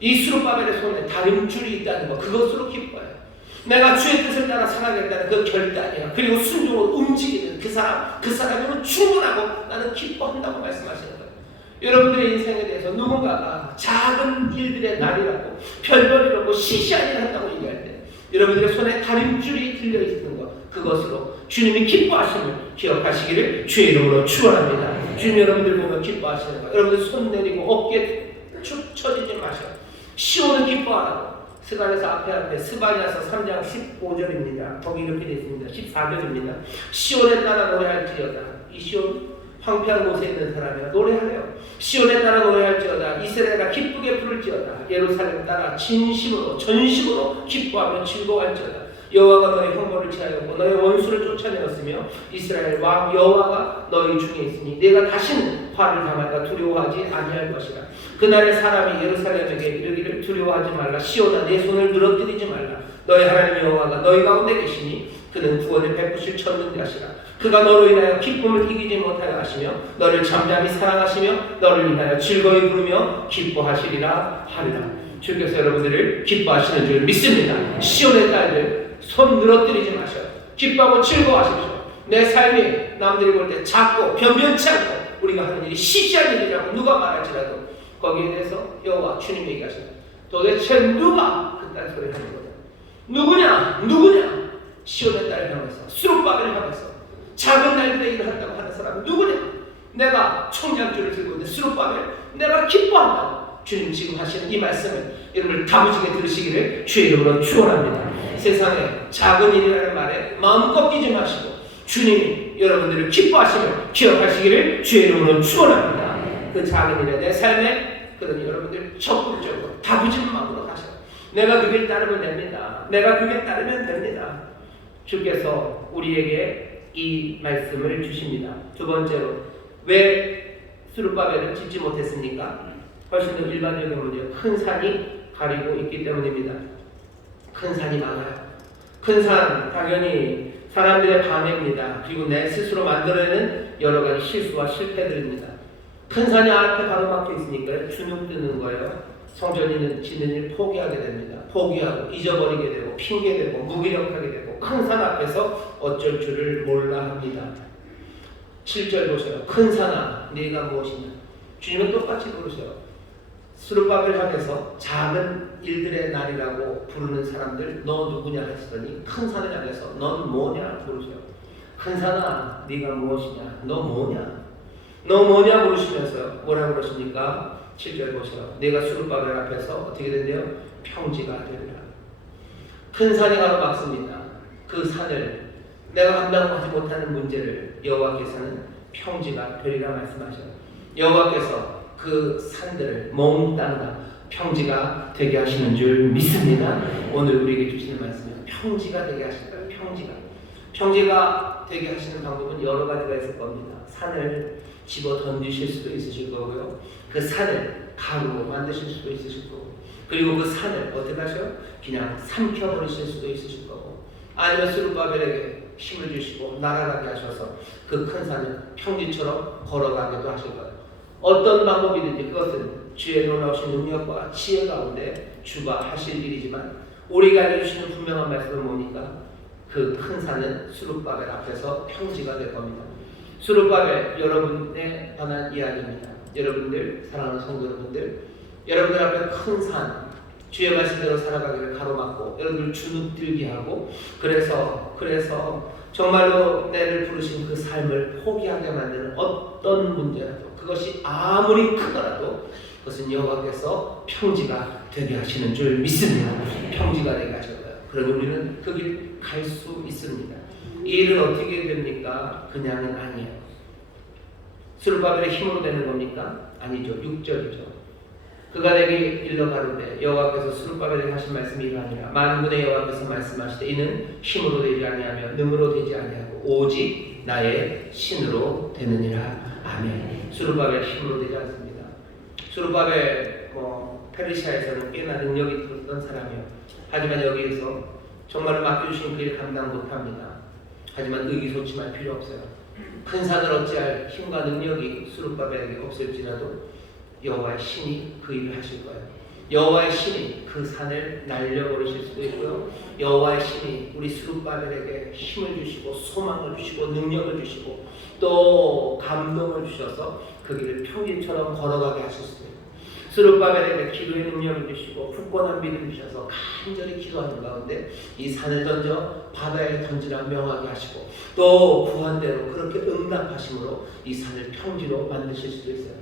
이 수룹바벨의 손에 다림줄이 있다는 것, 그것으로 기뻐해요. 내가 주의 뜻을 따라 살아가겠다는 그 결단이야. 그리고 순종으로 움직이는 그 사람으로 충분하고 나는 기뻐한다고 말씀하시는 거예요. 여러분들의 인생에 대해서 누군가가 작은 일들의 날이라고, 별별이라고 시시한 일을 한다고 얘기할 때 여러분들의 손에 다림줄이 들려있는 것, 그것으로 주님이 기뻐하심을 기억하시기를 주의 이름으로 축원합니다. 주님 여러분들 보면 기뻐하시는 거, 여러분들 손 내리고 어깨 축 처지지 마셔. 시온은 기뻐하라고. 스가랴서 앞에 스바냐서 3장 15절입니다. 거기 이렇게 되어 있습니다. 14절입니다. 시온에 따라 노래할지어다. 이 시온 황폐한 곳에 있는 사람이라 노래하래요. 시온에 따라 노래할지어다. 이스라엘아 기쁘게 부를지어다. 예루살렘 따라 진심으로 전심으로 기뻐하며 즐거워할지어다. 여호와가 너의 형벌을 취하였고 너의 원수를 쫓아내었으며 이스라엘 왕 여호와가 너희 중에 있으니 내가 다시는 화를 당할까 두려워하지 아니할 것이라. 그날에 사람이 예루살렘에게 이르기를 두려워하지 말라. 시온아 내 손을 늘어뜨리지 말라. 너의 하나님 여호와가 너희 가운데 계시니 그는 구원을 베푸실 전능자시라. 그가 너로 인하여 기쁨을 이기지 못하여 하시며 너를 잠잠히 사랑하시며 너를 인하여 즐거이 부르며 기뻐하시리라 하리라. 주께서 여러분들을 기뻐하시는 줄 믿습니다. 시온의 딸들 손 늘어뜨리지 마셔. 기뻐하고 즐거워하십시오. 내 삶이 남들이 볼 때 작고 변변치 않고 우리가 하는 일이 시시한 일이라고 누가 말할지라도 거기에 대해서 여호와 주님이 얘기하십니다. 도대체 누가 그딴 소리를 하는 거냐? 누구냐? 시온의 딸을 향해서, 수룹바벨을 향해서 작은 날들의 일을 한다고 하는 사람은 누구냐? 내가 청량줄을 들고 있는 수룹바벨, 내가 기뻐한다고. 주님 지금 하시는 이 말씀을 여러분들 다부지게 들으시기를 주의 이름으로 축원합니다. 세상에 작은 일이라는 말에 마음 꺾이지 마시고 주님이 여러분들을 기뻐하시며 기억하시기를 주의 이름으로 축원합니다. 그 작은 일에 내 삶에 그러니 여러분들 적극적으로 다부지는 마음으로 가셔. 내가 그 길 따르면 됩니다. 내가 그 길 따르면 됩니다. 주께서 우리에게 이 말씀을 주십니다. 두 번째로, 왜 수룹바벨을 짓지 못했습니까? 훨씬 더 일반적인 문제예요. 큰 산이 가리고 있기 때문입니다. 큰 산이 많아요. 큰 산 당연히 사람들의 방해입니다. 그리고 내 스스로 만들어내는 여러 가지 실수와 실패들입니다. 큰 산이 앞에 가로막혀 있으니까 주눅 드는 거예요. 성전인은 짓는 일 포기하게 됩니다. 포기하고 잊어버리게 되고 핑계대고 무기력하게 되고 큰 산 앞에서 어쩔 줄을 몰라 합니다. 7절 보세요. 큰 산아 네가 무엇이냐. 주님은 똑같이 부르셔요. 수룹바벨 향해서 작은 일들의 날이라고 부르는 사람들 너 누구냐 했더니 큰 산을 향해서 넌 뭐냐 부르셔요. 큰 산아 네가 무엇이냐. 너 뭐냐 부르시면서 뭐라 그러십니까? 7절 보세요. 내가 수룹바벨 앞에서 어떻게 된대요? 평지가 되리라. 큰 산이 가로막습니다. 그 산을 내가 감당하지 못하는 문제를 여호와께서는 평지가 되리라 말씀하셔요. 여호와께서 그 산들을 몽땅 평지가 되게 하시는 줄 믿습니다. 오늘 우리에게 주시는 말씀은 평지가 되게 하실 거예요. 평지가 되게 하시는 방법은 여러 가지가 있을 겁니다. 산을 집어 던지실 수도 있으실 거고요. 그 산을 가루로 만드실 수도 있으실 거고, 그리고 그 산을 어떻게 하셔요? 그냥 삼켜버리실 수도 있으실 거고, 아니면 수룹바벨에게 힘을 주시고 날아가게 하셔서 그 큰 산을 평지처럼 걸어가기도 하실 거예요. 어떤 방법이든지 그것은 주의 놀라우신 능력과 지혜 가운데 주가 하실 일이지만 우리가 알려주시는 분명한 말씀은 뭐니까? 그 큰 산은 수룹바벨 앞에서 평지가 될 겁니다. 수룹바벨 여러분에 관한 이야기입니다. 여러분들 사랑하는 성도 여러분들 앞에 큰 산, 주의 말씀대로 살아가기를 가로막고 여러분들 주눅들게 하고 그래서 정말로 내를 부르신 그 삶을 포기하게 만드는 어떤 문제라도 그것이 아무리 크더라도 그것은 여호와께서 평지가 되게 하시는 줄 믿습니다. 평지가 되게 하셨어요. 그러니 우리는 그 길 갈 수 있습니다. 이 일은 어떻게 됩니까? 그냥은 아니에요. 수룹바벨의 힘으로 되는 겁니까? 아니죠. 6절이죠. 그가 내게 일러 가로되 여호와께서 수룹바벨에게 하신 말씀이 이러하니라. 만군의 여호와께서 말씀하시되 이는 힘으로 되지 아니하며 능으로 되지 아니하고 오직 나의 신으로 되느니라. 아멘. 수룹바벨 힘으로 되지 않습니다. 수룹바벨 페르시아에서는 꽤나 능력이 있던 사람이요. 하지만 여기에서 정말 맡겨주신 그 일 감당 못합니다. 하지만 의기소침할 필요 없어요. 큰 산을 어찌할 힘과 능력이 스룹바벨에게 없을지라도 여호와의 신이 그 일을 하실 거예요. 여호와의 신이 그 산을 날려버리실 수도 있고요. 여호와의 신이 우리 스룹바벨에게 힘을 주시고 소망을 주시고 능력을 주시고 또 감동을 주셔서 그 길을 평진처럼 걸어가게 하실 수도 있고, 스룹바벨에게 기도의 능력을 주시고 굳건한 믿음을 주셔서 간절히 기도하는 가운데 이 산을 던져 바다에 던지라 명하게 하시고 또 구한대로 그렇게 응답하심으로 이 산을 평지로 만드실 수도 있어요.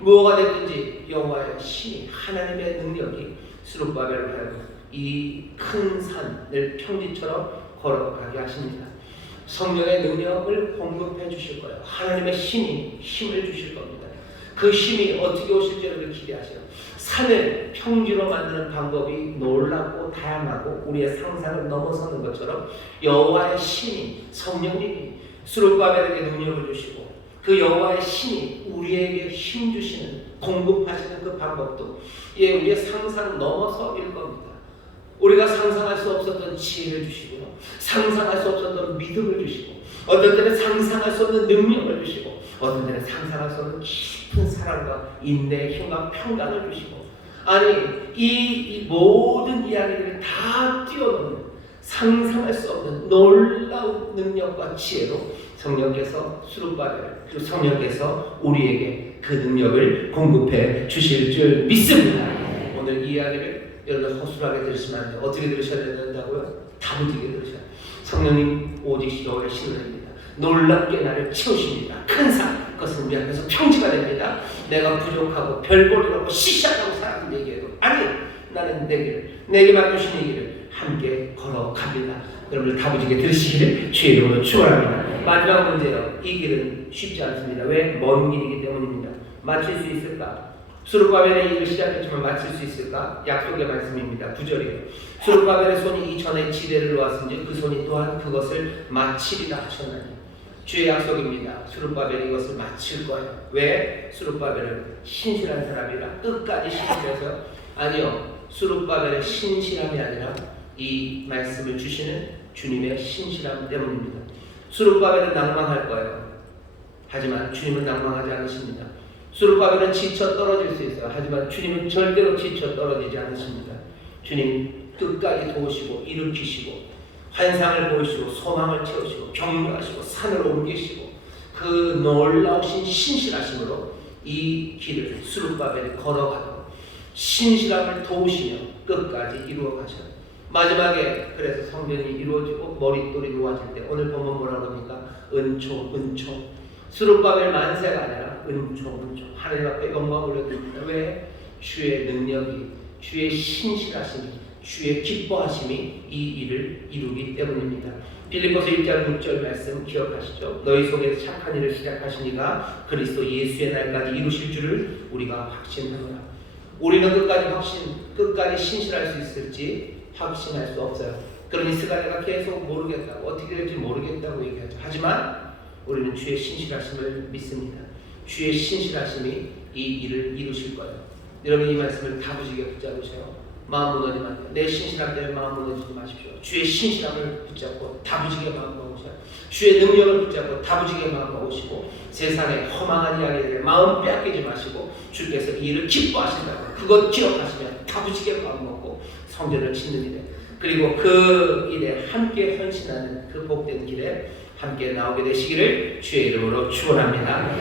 무엇가 됐든지 여호와의 신이, 하나님의 능력이 스룹바벨을 하여금 이 큰 산을 평지처럼 걸어가게 하십니다. 성령의 능력을 공급해 주실 거예요. 하나님의 신이 힘을 주실 겁니다. 그 힘이 어떻게 오실지를 기대하세요. 산을 평지로 만드는 방법이 놀랍고 다양하고 우리의 상상을 넘어서는 것처럼 여호와의 신이, 성령님이 스룹바벨에게 능력을 주시고 그 여호와의 신이 우리에게 힘 주시는, 공급하시는 그 방법도 우리의 상상 넘어서일 겁니다. 우리가 상상할 수 없었던 지혜를 주시고요, 상상할 수 없었던 믿음을 주시고, 어떤 때는 상상할 수 없는 능력을 주시고, 어떤 때는 상상할 수 없는 깊은 사랑과 인내의 힘과 평강을 주시고, 아니 이 모든 이야기를 다 뛰어넘는 상상할 수 없는 놀라운 능력과 지혜로 성령께서 스룹바벨, 그리고 성령께서 우리에게 그 능력을 공급해 주실 줄 믿습니다. 오늘 이 이야기를 여러분 허술하게 들으시면 안 돼요. 어떻게 들으셔야 된다고요? 다부지게 들으셔야 돼요. 성령님 오직 여호와의 신입니다. 놀랍게 나를 채우십니다. 큰 산, 그것은 우리 앞에서 평지가 됩니다. 내가 부족하고 별볼이라고 시시하다고 사람 얘기해도 아니, 나는 내게 맡겨주신 이 길을 함께 걸어갑니다. 여러분들 다부지게 들으시기를 주의 이름으로 축원합니다. 마지막 문제요. 이 길은 쉽지 않습니다. 왜? 먼 길이기 때문입니다. 마칠 수 있을까? 스룹바벨의 일을 시작했지만 마칠 수 있을까? 약속의 말씀입니다. 9절이에요. 스룹바벨의 손이 이전에 지대를 놓았은지 그 손이 또한 그것을 마치리라 하셨나니. 주의 약속입니다. 스룹바벨이 이것을 마칠 거예요. 왜? 스룹바벨은 신실한 사람이라 끝까지 신실해서요? 아니요. 스룹바벨의 신실함이 아니라 이 말씀을 주시는 주님의 신실함 때문입니다. 스룹바벨은 낭망할 거예요. 하지만 주님은 낭망하지 않으십니다. 스룹바벨은 지쳐 떨어질 수 있어요. 하지만 주님은 절대로 지쳐 떨어지지 않으십니다. 주님 끝까지 도우시고 일으키시고 환상을 보이시고 소망을 채우시고 격려하시고 산을 옮기시고 그 놀라우신 신실하심으로 이 길을 스룹바벨이 걸어가도록 신실함을 도우시며 끝까지 이루어 가셔요. 마지막에 그래서 성전이 이루어지고 머릿돌이 놓아질 때 오늘 본문 뭐라고 합니까? 은총. 스룹바벨 만세가 아니라 은총. 하나님 앞에 영광 올려드립니다. 왜? 주의 능력이, 주의 신실하심이, 주의 기뻐하심이 이 일을 이루기 때문입니다. 빌립보서 1장 6절 말씀 기억하시죠? 너희 속에서 착한 일을 시작하시니가 그리스도 예수의 날까지 이루실 줄을 우리가 확신하노라. 우리는 끝까지 신실할 수 있을지 확신할 수 없어요. 그러니 스가랴가 계속 모르겠다고, 어떻게 될지 모르겠다고 얘기하죠. 하지만 우리는 주의 신실하심을 믿습니다. 주의 신실하심이 이 일을 이루실 거예요. 여러분 이 말씀을 다부지게 붙잡으세요. 마음 무너지면 안 돼요. 내 신실함 때문에 마음 무너지지 마십시오. 주의 신실함을 붙잡고 다부지게 마음 먹으세요. 주의 능력을 붙잡고 다부지게 마음 먹으시고 세상에 허망한 이야기에 마음 빼앗기지 마시고 주께서 이 일을 기뻐하신다고 그것 기억하시면 다부지게 마음 먹고 성전을 짓는 일에, 그리고 그 일에 함께 헌신하는 그 복된 길에 함께 나오게 되시기를 주의 이름으로 축원합니다.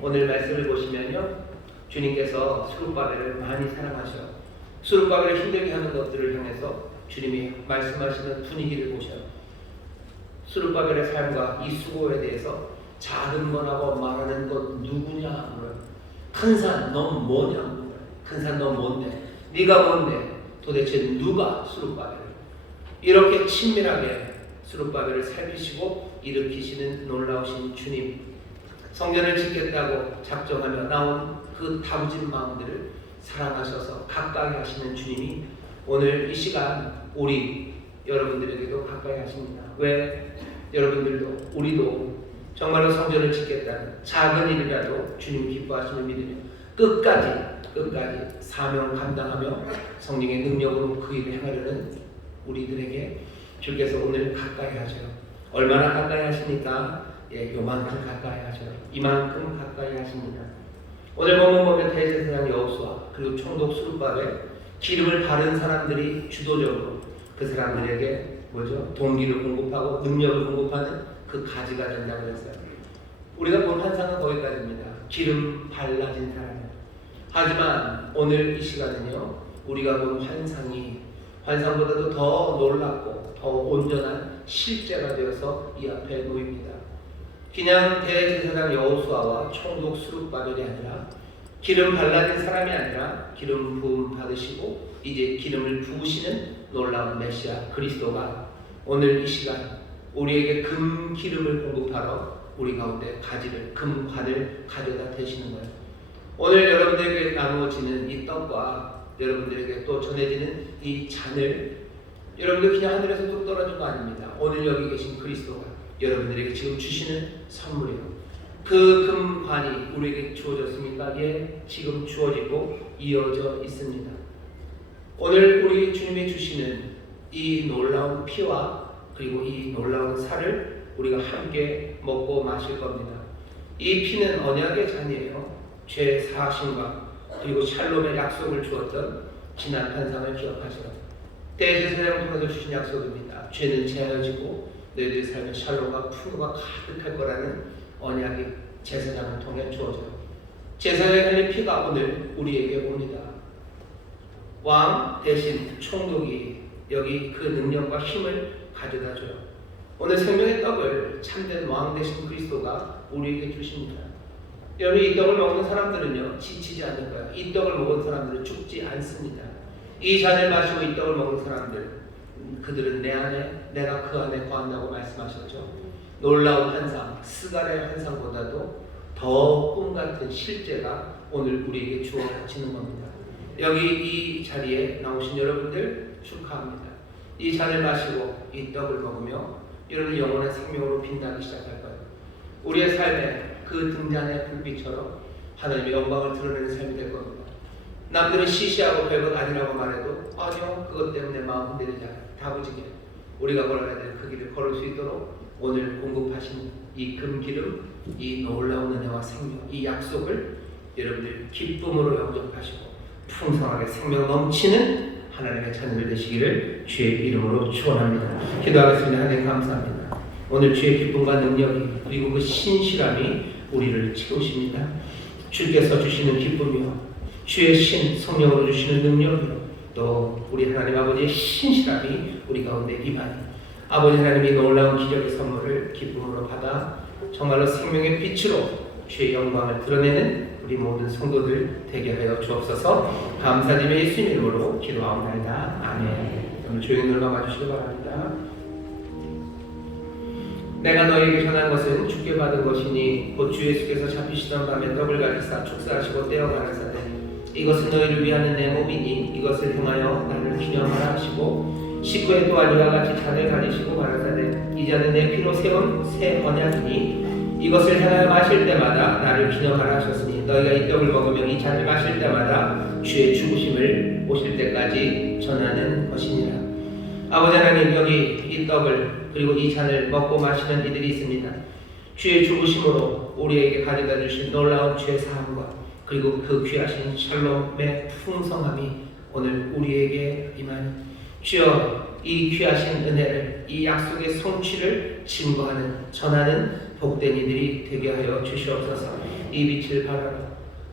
오늘 말씀을 보시면요, 주님께서 스룹바벨을 많이 사랑하셔요. 스룹바벨을 힘들게 하는 것들을 향해서 주님이 말씀하시는 분위기를 보셔요. 스룹바벨의 삶과 이 수고에 대해서 작은 거라고 말하는 것 누구냐 물어요. 큰 산 넌 뭐냐 물어요. 큰 산 넌 뭔데? 네가 뭔데? 도대체 누가 스룹바벨을 이렇게 친밀하게 스룹바벨을 살피시고 일으키시는 놀라우신 주님, 성전을 짓겠다고 작정하며 나온 그 다부진 마음들을 사랑하셔서 가까이 하시는 주님이 오늘 이 시간 우리 여러분들에게도 가까이 하십니다. 왜? 여러분들도 우리도 정말로 성전을 짓겠다는 작은 일이라도 주님 기뻐하심을 믿으며 끝까지 사명 감당하며 성령의 능력으로 그 일을 행하려는 우리들에게 주께서 오늘 가까이 하셔요. 얼마나 가까이 하십니까? 예, 요만큼 가까이 하셔요. 이만큼 가까이 하십니다. 오늘 보면 대제사장 여호수아 그리고 총독 수르바벨 기름을 바른 사람들이 주도적으로 그 사람들에게 동기를 공급하고 능력을 공급하는 그 가지가 된다고 했어요. 우리가 본 환상은 거기까지입니다. 기름 발라진 사람. 하지만 오늘 이 시간은요, 우리가 본 환상보다도 더 놀랍고 더 온전한 실제가 되어서 이 앞에 놓입니다. 그냥 대제사장 여호수아와 총독 수르바벨이 아니라 기름 발라진 사람이 아니라 기름 부음 받으시고 이제 기름을 부으시는 놀라운 메시아 그리스도가 오늘 이 시간 우리에게 금 기름을 공급하러 우리 가운데 금관을 가져다 대시는 거예요. 오늘 여러분들에게 나누어지는 이 떡과 여러분들에게 또 전해지는 이 잔을 여러분들 그냥 하늘에서 뚝 떨어진 거 아닙니다. 오늘 여기 계신 그리스도가 여러분들에게 지금 주시는 선물이에요. 그 금관이 우리에게 주어졌습니까? 예, 지금 주어지고 이어져 있습니다. 오늘 우리 주님이 주시는 이 놀라운 피와 그리고 이 놀라운 살을 우리가 함께 먹고 마실 겁니다. 이 피는 언약의 잔이에요. 죄 사하심과 그리고 샬롬의 약속을 주었던 지난 환상을 기억하시라. 대제사장 통해서 주신 약속입니다. 죄는 제하여지고 너희들의 삶에 샬롬과 풍요가 가득할 거라는 언약이 제사장을 통해 주어져요. 제사장의 흘린 피가 오늘 우리에게 옵니다. 왕 대신 총독이 여기 그 능력과 힘을 가져다 줘요. 오늘 생명의 떡을 참된 왕 대신 그리스도가 우리에게 주십니다. 여러분, 이 떡을 먹는 사람들은요 지치지 않을 거예요. 이 떡을 먹은 사람들은 죽지 않습니다. 이 잔을 마시고 이 떡을 먹는 사람들, 그들은 내 안에 내가 그 안에 거한다고 말씀하셨죠. 놀라운 환상, 스갈의 환상보다도 더 꿈같은 실제가 오늘 우리에게 주어지는 겁니다. 여기 이 자리에 나오신 여러분들 축하합니다. 이 잔을 마시고 이 떡을 먹으며 여러분 영원한 생명으로 빛나기 시작할 거예요. 우리의 삶에 그 등잔의 불빛처럼 하나님의 영광을 드러내는 삶이 될 겁니다. 남들은 시시하고 별것 아니라고 말해도 아니요, 그것 때문에 마음 흔들리지 않아요. 다부지게 우리가 걸어야 될 그 길을 걸을 수 있도록 오늘 공급하신 이 금기름, 이 놀라운 은혜와 생명, 이 약속을 여러분들 기쁨으로 영접하시고 풍성하게 생명 넘치는 하나님의 자녀들 되시기를 주의 이름으로 축원합니다. 기도하겠습니다. 하나님 감사합니다. 오늘 주의 기쁨과 능력이 그리고 그 신실함이 우리를 채우십니다. 주께서 주시는 기쁨이요 주의 신 성령으로 주시는 능력이요 또 우리 하나님 아버지의 신실함이 우리 가운데 임하니 아버지 하나님이 놀라운 기적의 선물을 기쁨으로 받아 정말로 생명의 빛으로 주의 영광을 드러내는 우리 모든 성도들 되게 하여 주옵소서. 감사드리며 예수님 이름으로 기도하옵나이다. 아멘. 오늘 조용히 눈을 감아주시기 바랍니다. 내가 너에게 전한 것은 주께 받은 것이니 곧 주 예수께서 잡히시던 밤에 떡을 가지사 축사하시고 떼어 가라사대 이것은 너희를 위하는 내 몸이니 이것을 행하여 나를 기념하라 하시고 식후에 또한 이와 같이 잔을 가지시고 가라사대 이 잔은 내 피로 세운 새 언약이니 이것을 행하여 마실 때마다 나를 기념하라 하셨으니 너희가 이 떡을 먹으며 이 잔을 마실 때마다 주의 죽으심을 오실 때까지 전하는 것이니라. 아버지 하나님, 여기 이 떡을 그리고 이 잔을 먹고 마시는 이들이 있습니다. 주의 죽으심으로 우리에게 가져다 주신 놀라운 죄 사함과 그리고 그 귀하신 샬롬의 풍성함이 오늘 우리에게 임하니 주여 이 귀하신 은혜를 이 약속의 성취를 증거하는 전하는 복된 이들이 되게 하여 주시옵소서. 이 빛을 바라봐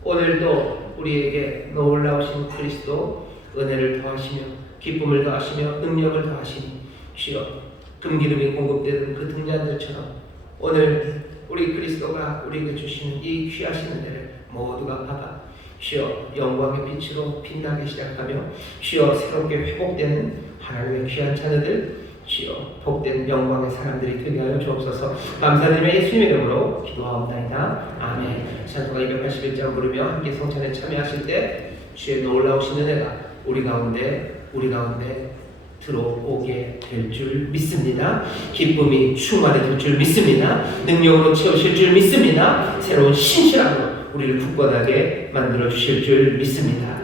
오늘도 우리에게 놀라우신 그리스도 은혜를 더하시며 기쁨을 더하시며 능력을 더하시니 주여 금기름이 공급되는 그 등잔들처럼 오늘 우리 그리스도가 우리에게 주시는 이 귀하신 은혜를 모두가 받아 주여 영광의 빛으로 빛나기 시작하며 주여 새롭게 회복되는 하나님의 귀한 자녀들 주여 복된 영광의 사람들이 되게 하여 주옵소서. 감사드리며 예수님 이름으로 기도하옵나이다. 아멘. 찬송가 281장 부르며 함께 성찬에 참여하실 때 주의 놀라우신 은혜가 우리 가운데 들어오게 될 줄 믿습니다. 기쁨이 충만해질 줄 믿습니다. 능력으로 채우실 줄 믿습니다. 새로운 신실함으로 우리를 굳건하게 만들어 주실 줄 믿습니다.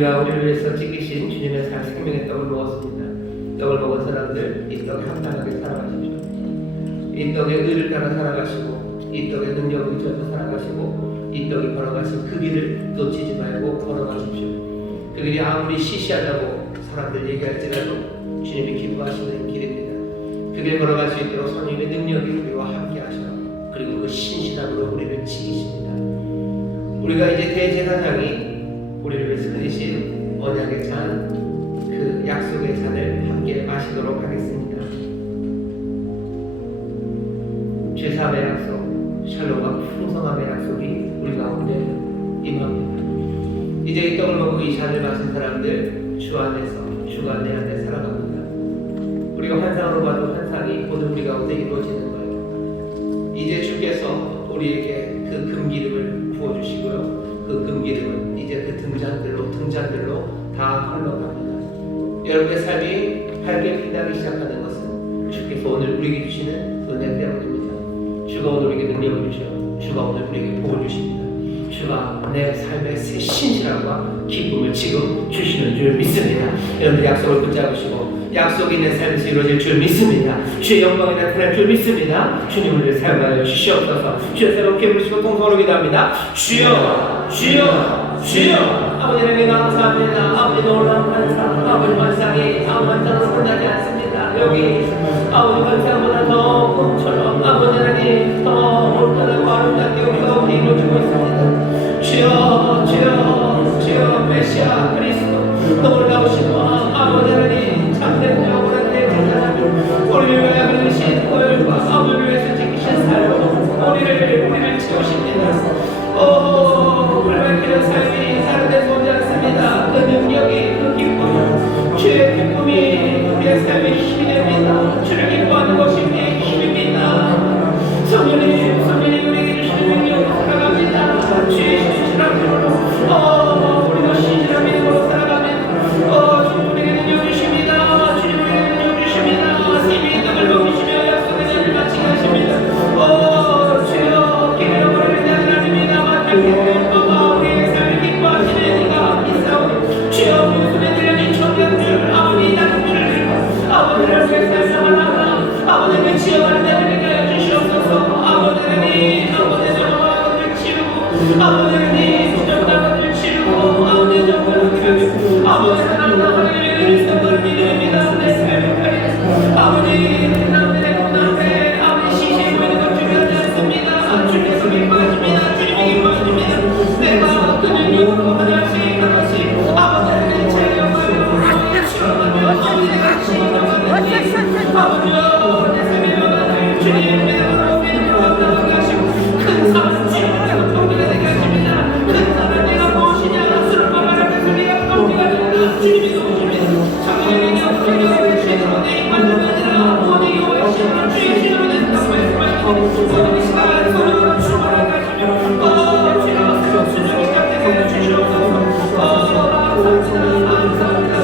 우리가 우리를 위해서 지키신 주님의 생명의 떡을 먹었습니다. 떡을 먹은 사람들 이 떡에 합당하게 살아가십시오. 이 떡의 의를 따라 살아가시고 이 떡의 능력을 붙잡고 살아가시고 이 떡이 걸어가신 그 길을 놓치지 말고 걸어가십시오. 그 길이 아무리 시시하다고 사람들 얘기할지라도 주님이 기뻐하시는 길입니다. 그 길 걸어갈 수 있도록 성령의 능력이 우리와 함께 하셔 그리고 그 신실함으로 우리를 지키십니다. 우리가 이제 대제사장이 우리를 위해서 드리신 언약의 잔, 그 약속의 잔을 함께 마시도록 하겠습니다. 죄사함의 약속, 샬롬과 풍성함의 약속이 우리 가운데 임합니다. 이제 이 떡을 먹고 이 잔을 마신 사람들 주 안에서, 주가 내 안에 살아갑니다. 우리가 환상으로 봐도 환상이 모두 우리 가운데 이루어지는 거예요. 이제 주께서 우리에게 그 금기름을 부어주시고요. 그 금기름은 이제 그 등잔들로 다 흘러갑니다. 여러분의 삶이 밝게 빛나기 시작하는 것은 주께서 오늘 우리에게 주시는 은혜 때문입니다. 주가 오늘 우리에게 능력을 주셔. 주가 오늘 우리에게 복을 주십니다. 주가 내 삶의 새 신실함과 기쁨을 지금 주시는 줄 믿습니다. 여러분들 약속을 붙잡으시고 약속이 내 삶에서 이루어질 줄 믿습니다. 주의 영광이 나타날 줄 믿습니다. 주님을 위해 사용하여 주시옵소서. 주여 새롭게 부르시고 통성으로 기도합니다. 주여 주여 주여. 아버지 하나님 감사합니다. 아버지 놀라운 환상, 아버지 환상이 아무 환상으로 끝나지 않습니다. 여기 아버지 환상보다 더 꿈처럼 아버지 하나님 더 올바르고 아름답게 우리 가운데 이루어지고 있습니다. 주여 주여 주여 메시아 그리스도 놀라우신 왕 아버지 하나님 참된 영원한 대제사장 우리를 위하여 그리신 고열과 아버지를 위해서 지키신 삶 우리를 채우십니다. 우리 밝히는 삶이 다른 데서 오지 않습니다. 그 능력이 그 기쁨 주의 기쁨이 우리의 삶의 힘이 됩니다. 주를 기뻐하는 것이 우리의 힘입니다. 성령님 우리에게 주시는 능력으로 살아갑니다. 주의 신실함으로 우리도 신실한 믿음으로 살아갑니다. 주님 우리에게 능력 주십니다. 주님 우리에게 능력 주십니다. 이미 떡을 먹이시며 약속의 잔을 마치게 하십니다. 주여 기회로 우리를 대하는 하나님이다. 만족해 우리의 삶을 기뻐하시는 이가 있사오니 주여 우리 손에 들려진 청년들 아버지 양들을 들고 아버지를 위해 삶을 하나 아버지를 지어가는 데를 위하여 주시옵소서. 아버지 하나님 아버지 정화를 치르고 아버지 하나님 정화를 치르고 아버지 정화를 치르고 아버지 하나님의 그리스도를 믿음입니다. 내 삶을 가리겠습니다. 아버지 남들의 고난에 아버지 시시해 보이는 것 중요하지 않습니다. 주께서 기뻐하십니다. 주님이 기뻐하십니다. 내가 그 능력으로 하나씩 아버지 하나님 제 영광을 치러가며 아버지의 같이 아버지여 내 삶의 영광을 주님 믿음으로 감당하게 하시고 큰 사랑을 주님으로 통하게 되게 하십니다. 큰 사랑 내가 무엇이냐 술을 말하는 소리가 통하게 됩니다. 주님이 도우십니다. 성령의 능력 주님의 주님으로 내 입만 아니라 모든 여호와의 신으로 주의 신으로 된다고 말씀하시고 모든 시간 소리로 출발하게 하시며 주여 수준이 시작되게 주시옵소서. 감사합니다.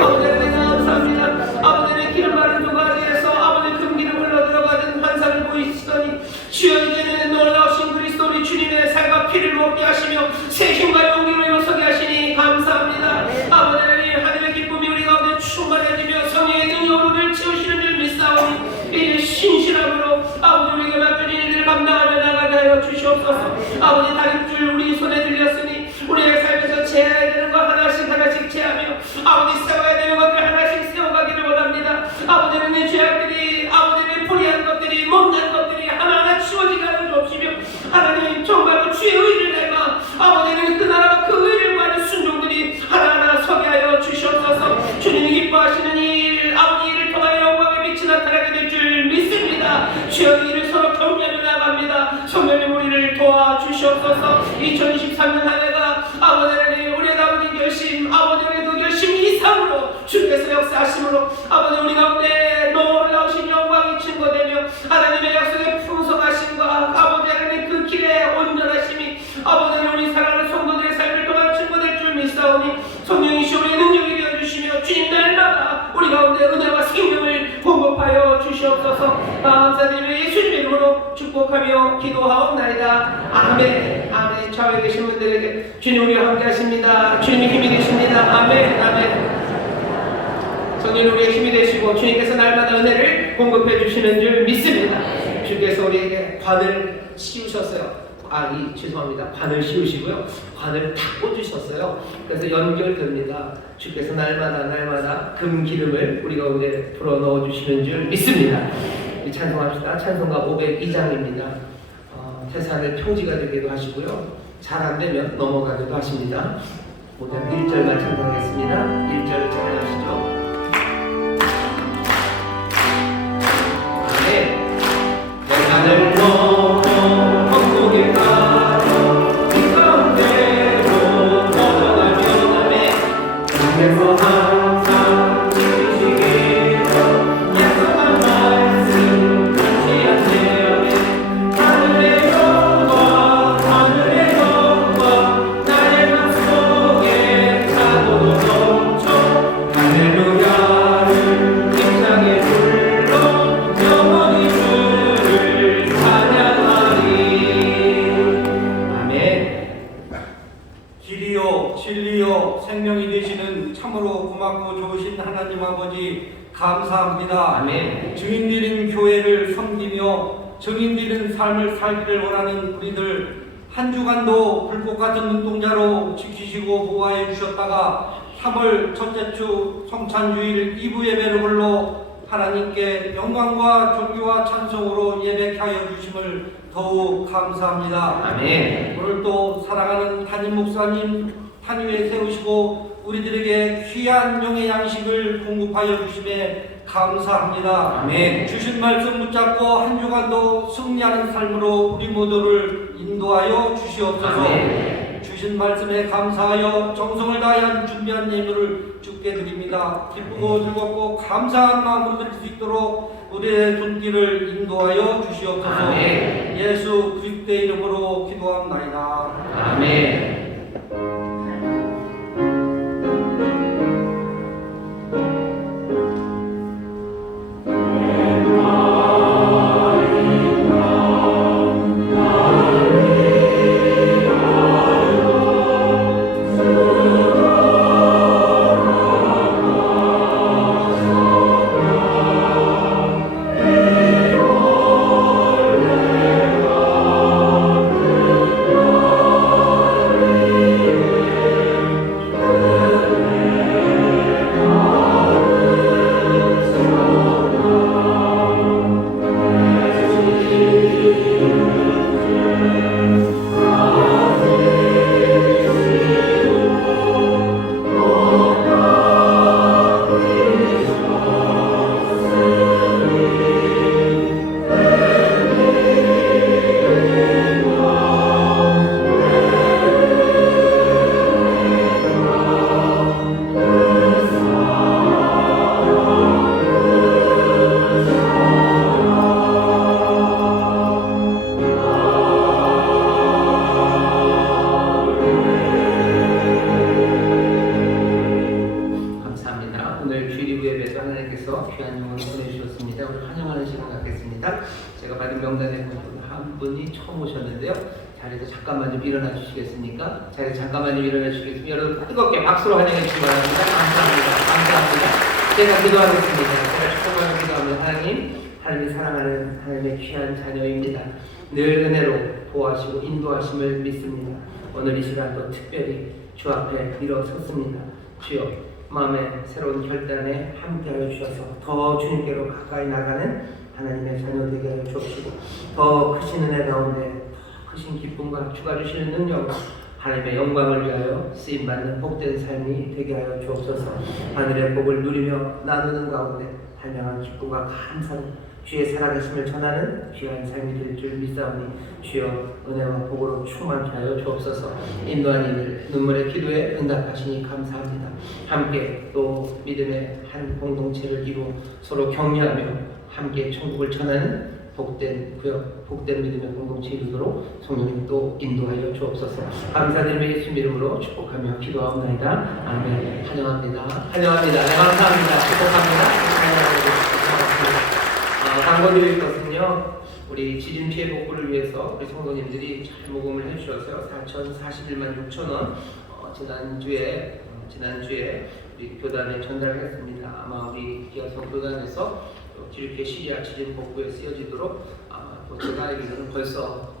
아버지 감사합니다. 아버지의 기름 바른 두 가지에서 아버지 금기름 흘러 들어가는 환상을 보이시더니 주여 이제는 놀라우신 그리스도 우리 주님의 살과 피를 먹게 하시며 새 힘과 용기를 요서게 하시니 감사합니다. 아버지 하나님 하늘의 기쁨이 우리 가운데 충만해지며 성령의 능력으로 채우시는 줄 믿사오니 이제 신실함으로 아버지 우리에게 맡겨진 일을 감당하며 나가게 하여 주시옵소서. 아버지 다림줄 우리 손에 들렸으니 우리의 삶에서 제해야 되는 것 하나씩 제하며 아버지 세워야 되는 것들 하나씩 세워가기를 원합니다. 아버지는 내 죄악들이 아버지는 불의한 것들이 못난 것들이 하나하나 치워지게 하여 주옵시며 하나님 정말로 주의 의를 내가 아버지는 그 나라와 그 의를 구하는 순종들이 하나하나 서게 하여 주시옵소서. 주님이 기뻐하시는 일 아버지 일을 통하여 영광의 빛이 나타나게 될 줄 믿습니다. 주여 이 일을 서로 격려하며 나갑니다. 성령님 우리를 도와주시옵소서. 2023년 한 해가 아버지 하나님 우리의 가운데 결심 아버지의 그 결심 이상으로 주께서 역사하심으로 아버지 우리 가운데 놀라우신 영광이 증거되며 하나님의 약속의 풍성하심과 아버지 하나님 그 길의 온전하심이 아버지 하나님 우리 사랑하는 성도들의 삶을 통한 증거될 줄 믿사오니 성령이시 우리의 능력이 되어주시며 주님 날마다 우리 가운데 은혜와 생명을 공급하여 주시옵소서. 감사드리며 예수님의 이름으로 축복하며 기도하옵나이다. 아멘. 아멘. 좌우에 계신 분들에게 주님 우리와 함께 하십니다. 주님이 힘이 되십니다. 아멘. 아멘. 성령 우리의 힘이 되시고 주님께서 날마다 은혜를 공급해 주시는 줄 믿습니다. 주께서 우리에게 관을 씌우셨어요. 죄송합니다. 관을 씌우시고요. 관을 다 꽂으셨어요. 그래서 연결됩니다. 주께서 날마다 금 기름을 우리 가운데 불어 넣어 주시는 줄 믿습니다. 찬송합시다. 찬송가 502장입니다. 태산의 평지가 되기도 하시고요. 잘 안 되면 넘어가기도 하십니다. 오늘 1절만 찬송하겠습니다. 1절 찬송하시죠. 하늘 높고 천국에 가서 그 가운데로 걸어가면 아멘. 주께서 항상 지키시기로 약속한 말씀 잊지 않으면 하늘의 영광 나의 맘속에 차고도 넘쳐 할렐루야를 힘차게 불러 영원히 길이요 진리요 생명이 되시는 참으로 고맙고 좋으신 하나님 아버지 감사합니다. 아멘. 증인되는 교회를 섬기며 증인되는 삶을 살기를 원하는 우리들 한 주간도 불꽃 같은 눈동자로 지키시고 보호해 주셨다가 3월 첫째 주 성찬주일 2부 예배를 불러 하나님께 영광과 존귀와 찬송으로 예배케 하여 주심을 더욱 감사합니다. 아멘. 오늘 또 사랑하는 담임 목사님 탄위에 세우시고 우리들에게 귀한 영의 양식을 공급하여 주심에 감사합니다. 아멘. 주신 말씀 붙잡고 한 주간도 승리하는 삶으로 우리 모두를 인도하여 주시옵소서. 아멘. 주신 말씀에 감사하여 정성을 다하여 준비한 예물을 주께 드립니다. 기쁘고 즐겁고 감사한 마음으로 드릴 수 있도록 우리의 손길을 인도하여 주시옵소서. 아멘. 예수 그리스도의 이름으로 기도합나이다. 아멘. 제가 받은 명단에 한 분이 처음 오셨는데요. 자리에서 잠깐만 좀 일어나 주시겠습니까? 자리에 잠깐만 좀 일어나 주시겠습니까? 여러분 뜨겁게 박수로 환영해 주시기 바랍니다. 감사합니다. 감사합니다. 제가 기도하겠습니다. 제가 축복하며 기도하면 하나님이 사랑하는 하나님의 귀한 자녀입니다. 늘 은혜로 보호하시고 인도하심을 믿습니다. 오늘 이 시간도 특별히 주 앞에 일어섰습니다. 주여 마음의 새로운 결단에 함께하여 주셔서 더 주님께로 가까이 나가는 하나님의 자녀 되게 하여 주옵시고 더 크신 은혜 가운데 더 크신 기쁨과 주가 주시는 능력과 하나님의 영광을 위하여 쓰임받는 복된 삶이 되게 하여 주옵소서. 하늘의 복을 누리며 나누는 가운데 다양한 기쁨과 감사로 주의 살아계심을 전하는 귀한 삶이 될 줄 믿사오니 주여 은혜와 복으로 충만케 하여 주옵소서. 인도한 이들 눈물의 기도에 응답하시니 감사합니다. 함께 또 믿음의 한 공동체를 이루어 서로 격려하며 함께 천국을 전하는 복된 구역, 복된 믿음의 공동체 이루도록 성령님 또 인도하여 주옵소서. 감사드리며 예수님 이름으로 축복하며 기도하옵나이다. 아멘. 환영합니다. 환영합니다. 네, 감사합니다. 축복합니다. 광고 드릴 것은요, 우리 지진 피해 복구를 위해서 우리 성도님들이 잘 모금을 해주셨어요. 4,041만 6천 원. 지난주에 우리 교단에 전달했습니다. 아마 우리 기아성 교단에서 지리피해 시리아 지진 복구에 쓰여지도록 아마 또 제가 알기로는 벌써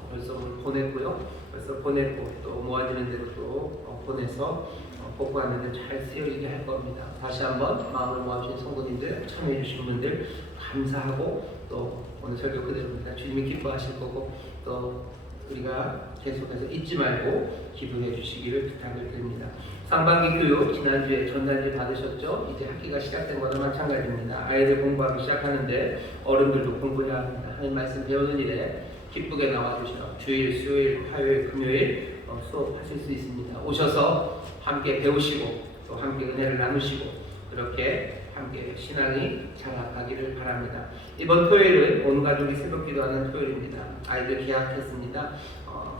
보냈고요. 벌써 보냈고 또 모아지는 대로 또 보내서 복구하는 데 잘 쓰여지게 할 겁니다. 다시 한번 마음을 모아주신 성도님들, 참여해주신 분들 감사하고 또 오늘 설교 그대로입니다. 주님이 기뻐하실 거고 또 우리가 계속해서 잊지 말고 기도해 주시기를 부탁을 드립니다. 상반기 교육 지난주에 전단지 받으셨죠? 이제 학기가 시작된 거나 마찬가지입니다. 아이들 공부하기 시작하는데 어른들도 공부해야 합니다. 하나님 말씀 배우는 일에 기쁘게 나와주셔서 주일, 수요일, 화요일, 금요일 수업하실 수 있습니다. 오셔서 함께 배우시고 또 함께 은혜를 나누시고 그렇게 함께 신앙이 자라가기를 바랍니다. 이번 토요일은 온 가족이 새벽 기도하는 토요일입니다. 아이들 개학했습니다.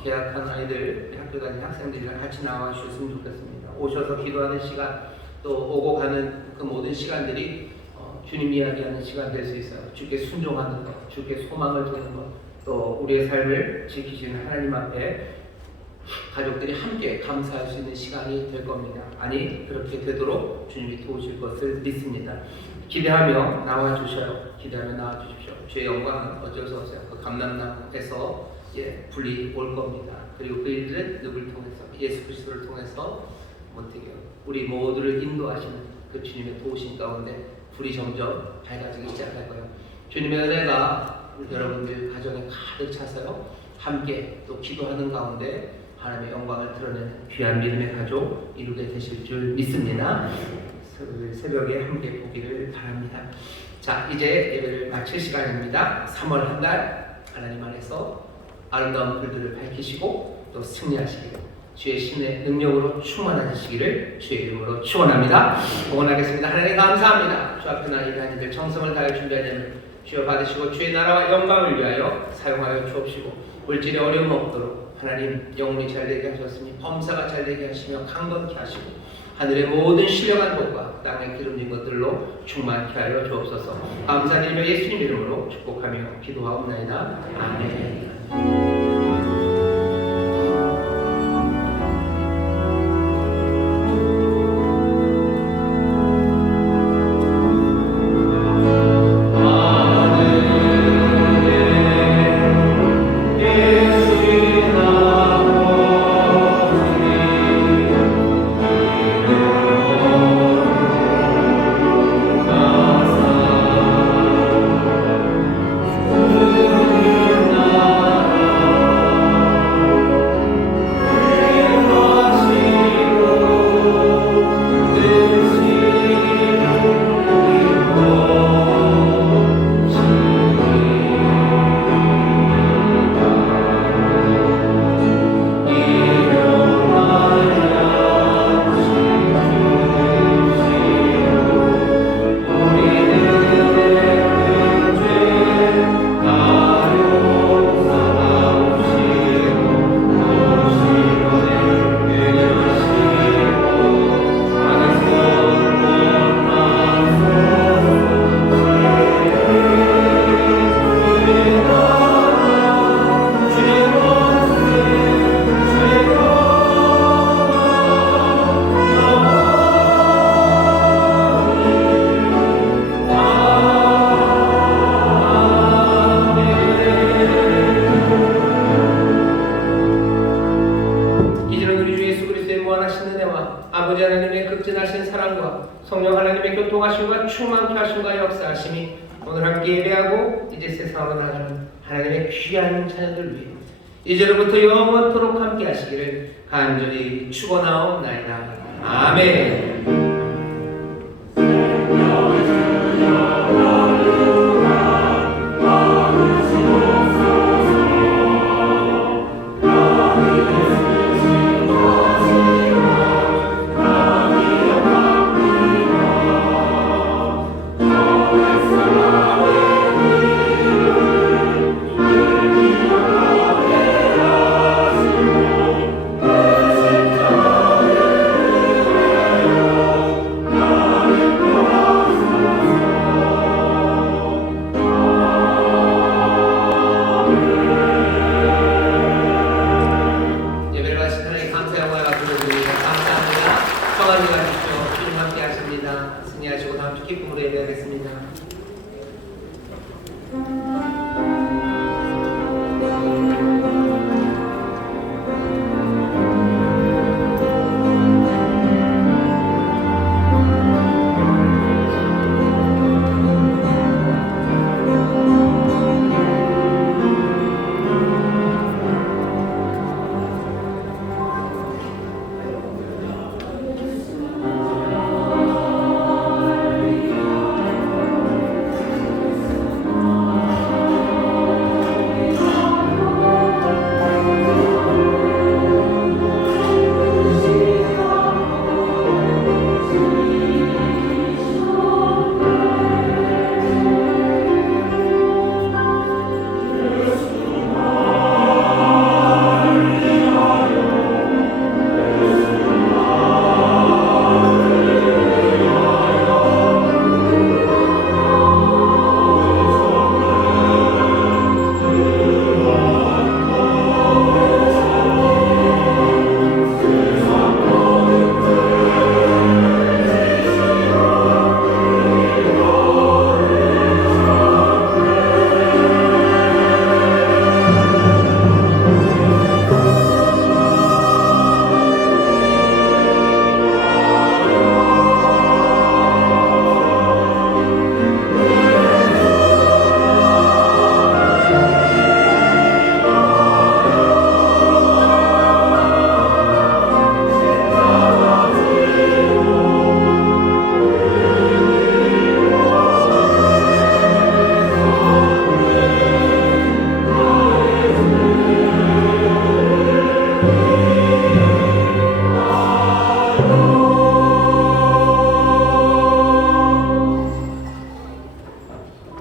개학한 아이들 학교 다니는 학생들이랑 같이 나와 주셨으면 좋겠습니다. 오셔서 기도하는 시간 또 오고 가는 그 모든 시간들이 주님 이야기하는 시간 될 수 있어요. 주께 순종하는 것, 주께 소망을 두는 것, 또 우리의 삶을 지키시는 하나님 앞에 가족들이 함께 감사할 수 있는 시간이 될 겁니다. 아니 그렇게 되도록 주님이 도우실 것을 믿습니다. 기대하며 나와주셔요. 기대하며 나와주십시오. 주의 영광은 어쩔 수 없어요. 그 감람나무에서 불이 올 겁니다. 그리고 그 일들은 누구를 통해서 예수 그리스도를 통해서 어떻게 우리 모두를 인도하시는 그 주님의 도우심 가운데 불이 점점 밝아지기 시작할 거예요. 주님의 은혜가 여러분들 가정에 가득 차서요. 함께 또 기도하는 가운데 하나님의 영광을 드러내는 귀한 믿음의 가족 이루게 되실 줄 믿습니다. 새벽에 함께 보기를 바랍니다. 자, 이제 예배를 마칠 시간입니다. 3월 한 달 하나님 안에서 아름다운 불들을 밝히시고 또 승리하시기를 주의 신의 능력으로 충만하시기를 주의 이름으로 축원합니다. 응원하겠습니다. 하나님 감사합니다. 주 앞에 나는 이들 정성을 다해 준비하는 주여 받으시고 주의 나라와 영광을 위하여 사용하여 주옵시고 물질에 어려움 없도록 하나님 영혼이 잘되게 하셨으니 범사가 잘되게 하시며 강건케 하시고 하늘의 모든 신령한 복과 땅의 기름진 것들로 충만케 하여 주옵소서. 감사드리며 예수님 이름으로 축복하며 기도하옵나이다. 아멘. 아버지 하나님의 극진하신 사랑과 성령 하나님의 교통하심과 충만케 하심과 역사하심이 오늘 함께 예배하고 이제 세상으로 나가는 하나님의 귀한 자녀들 위해 이제로부터 영원토록 함께 하시기를 간절히 축원하옵나이다. 아멘.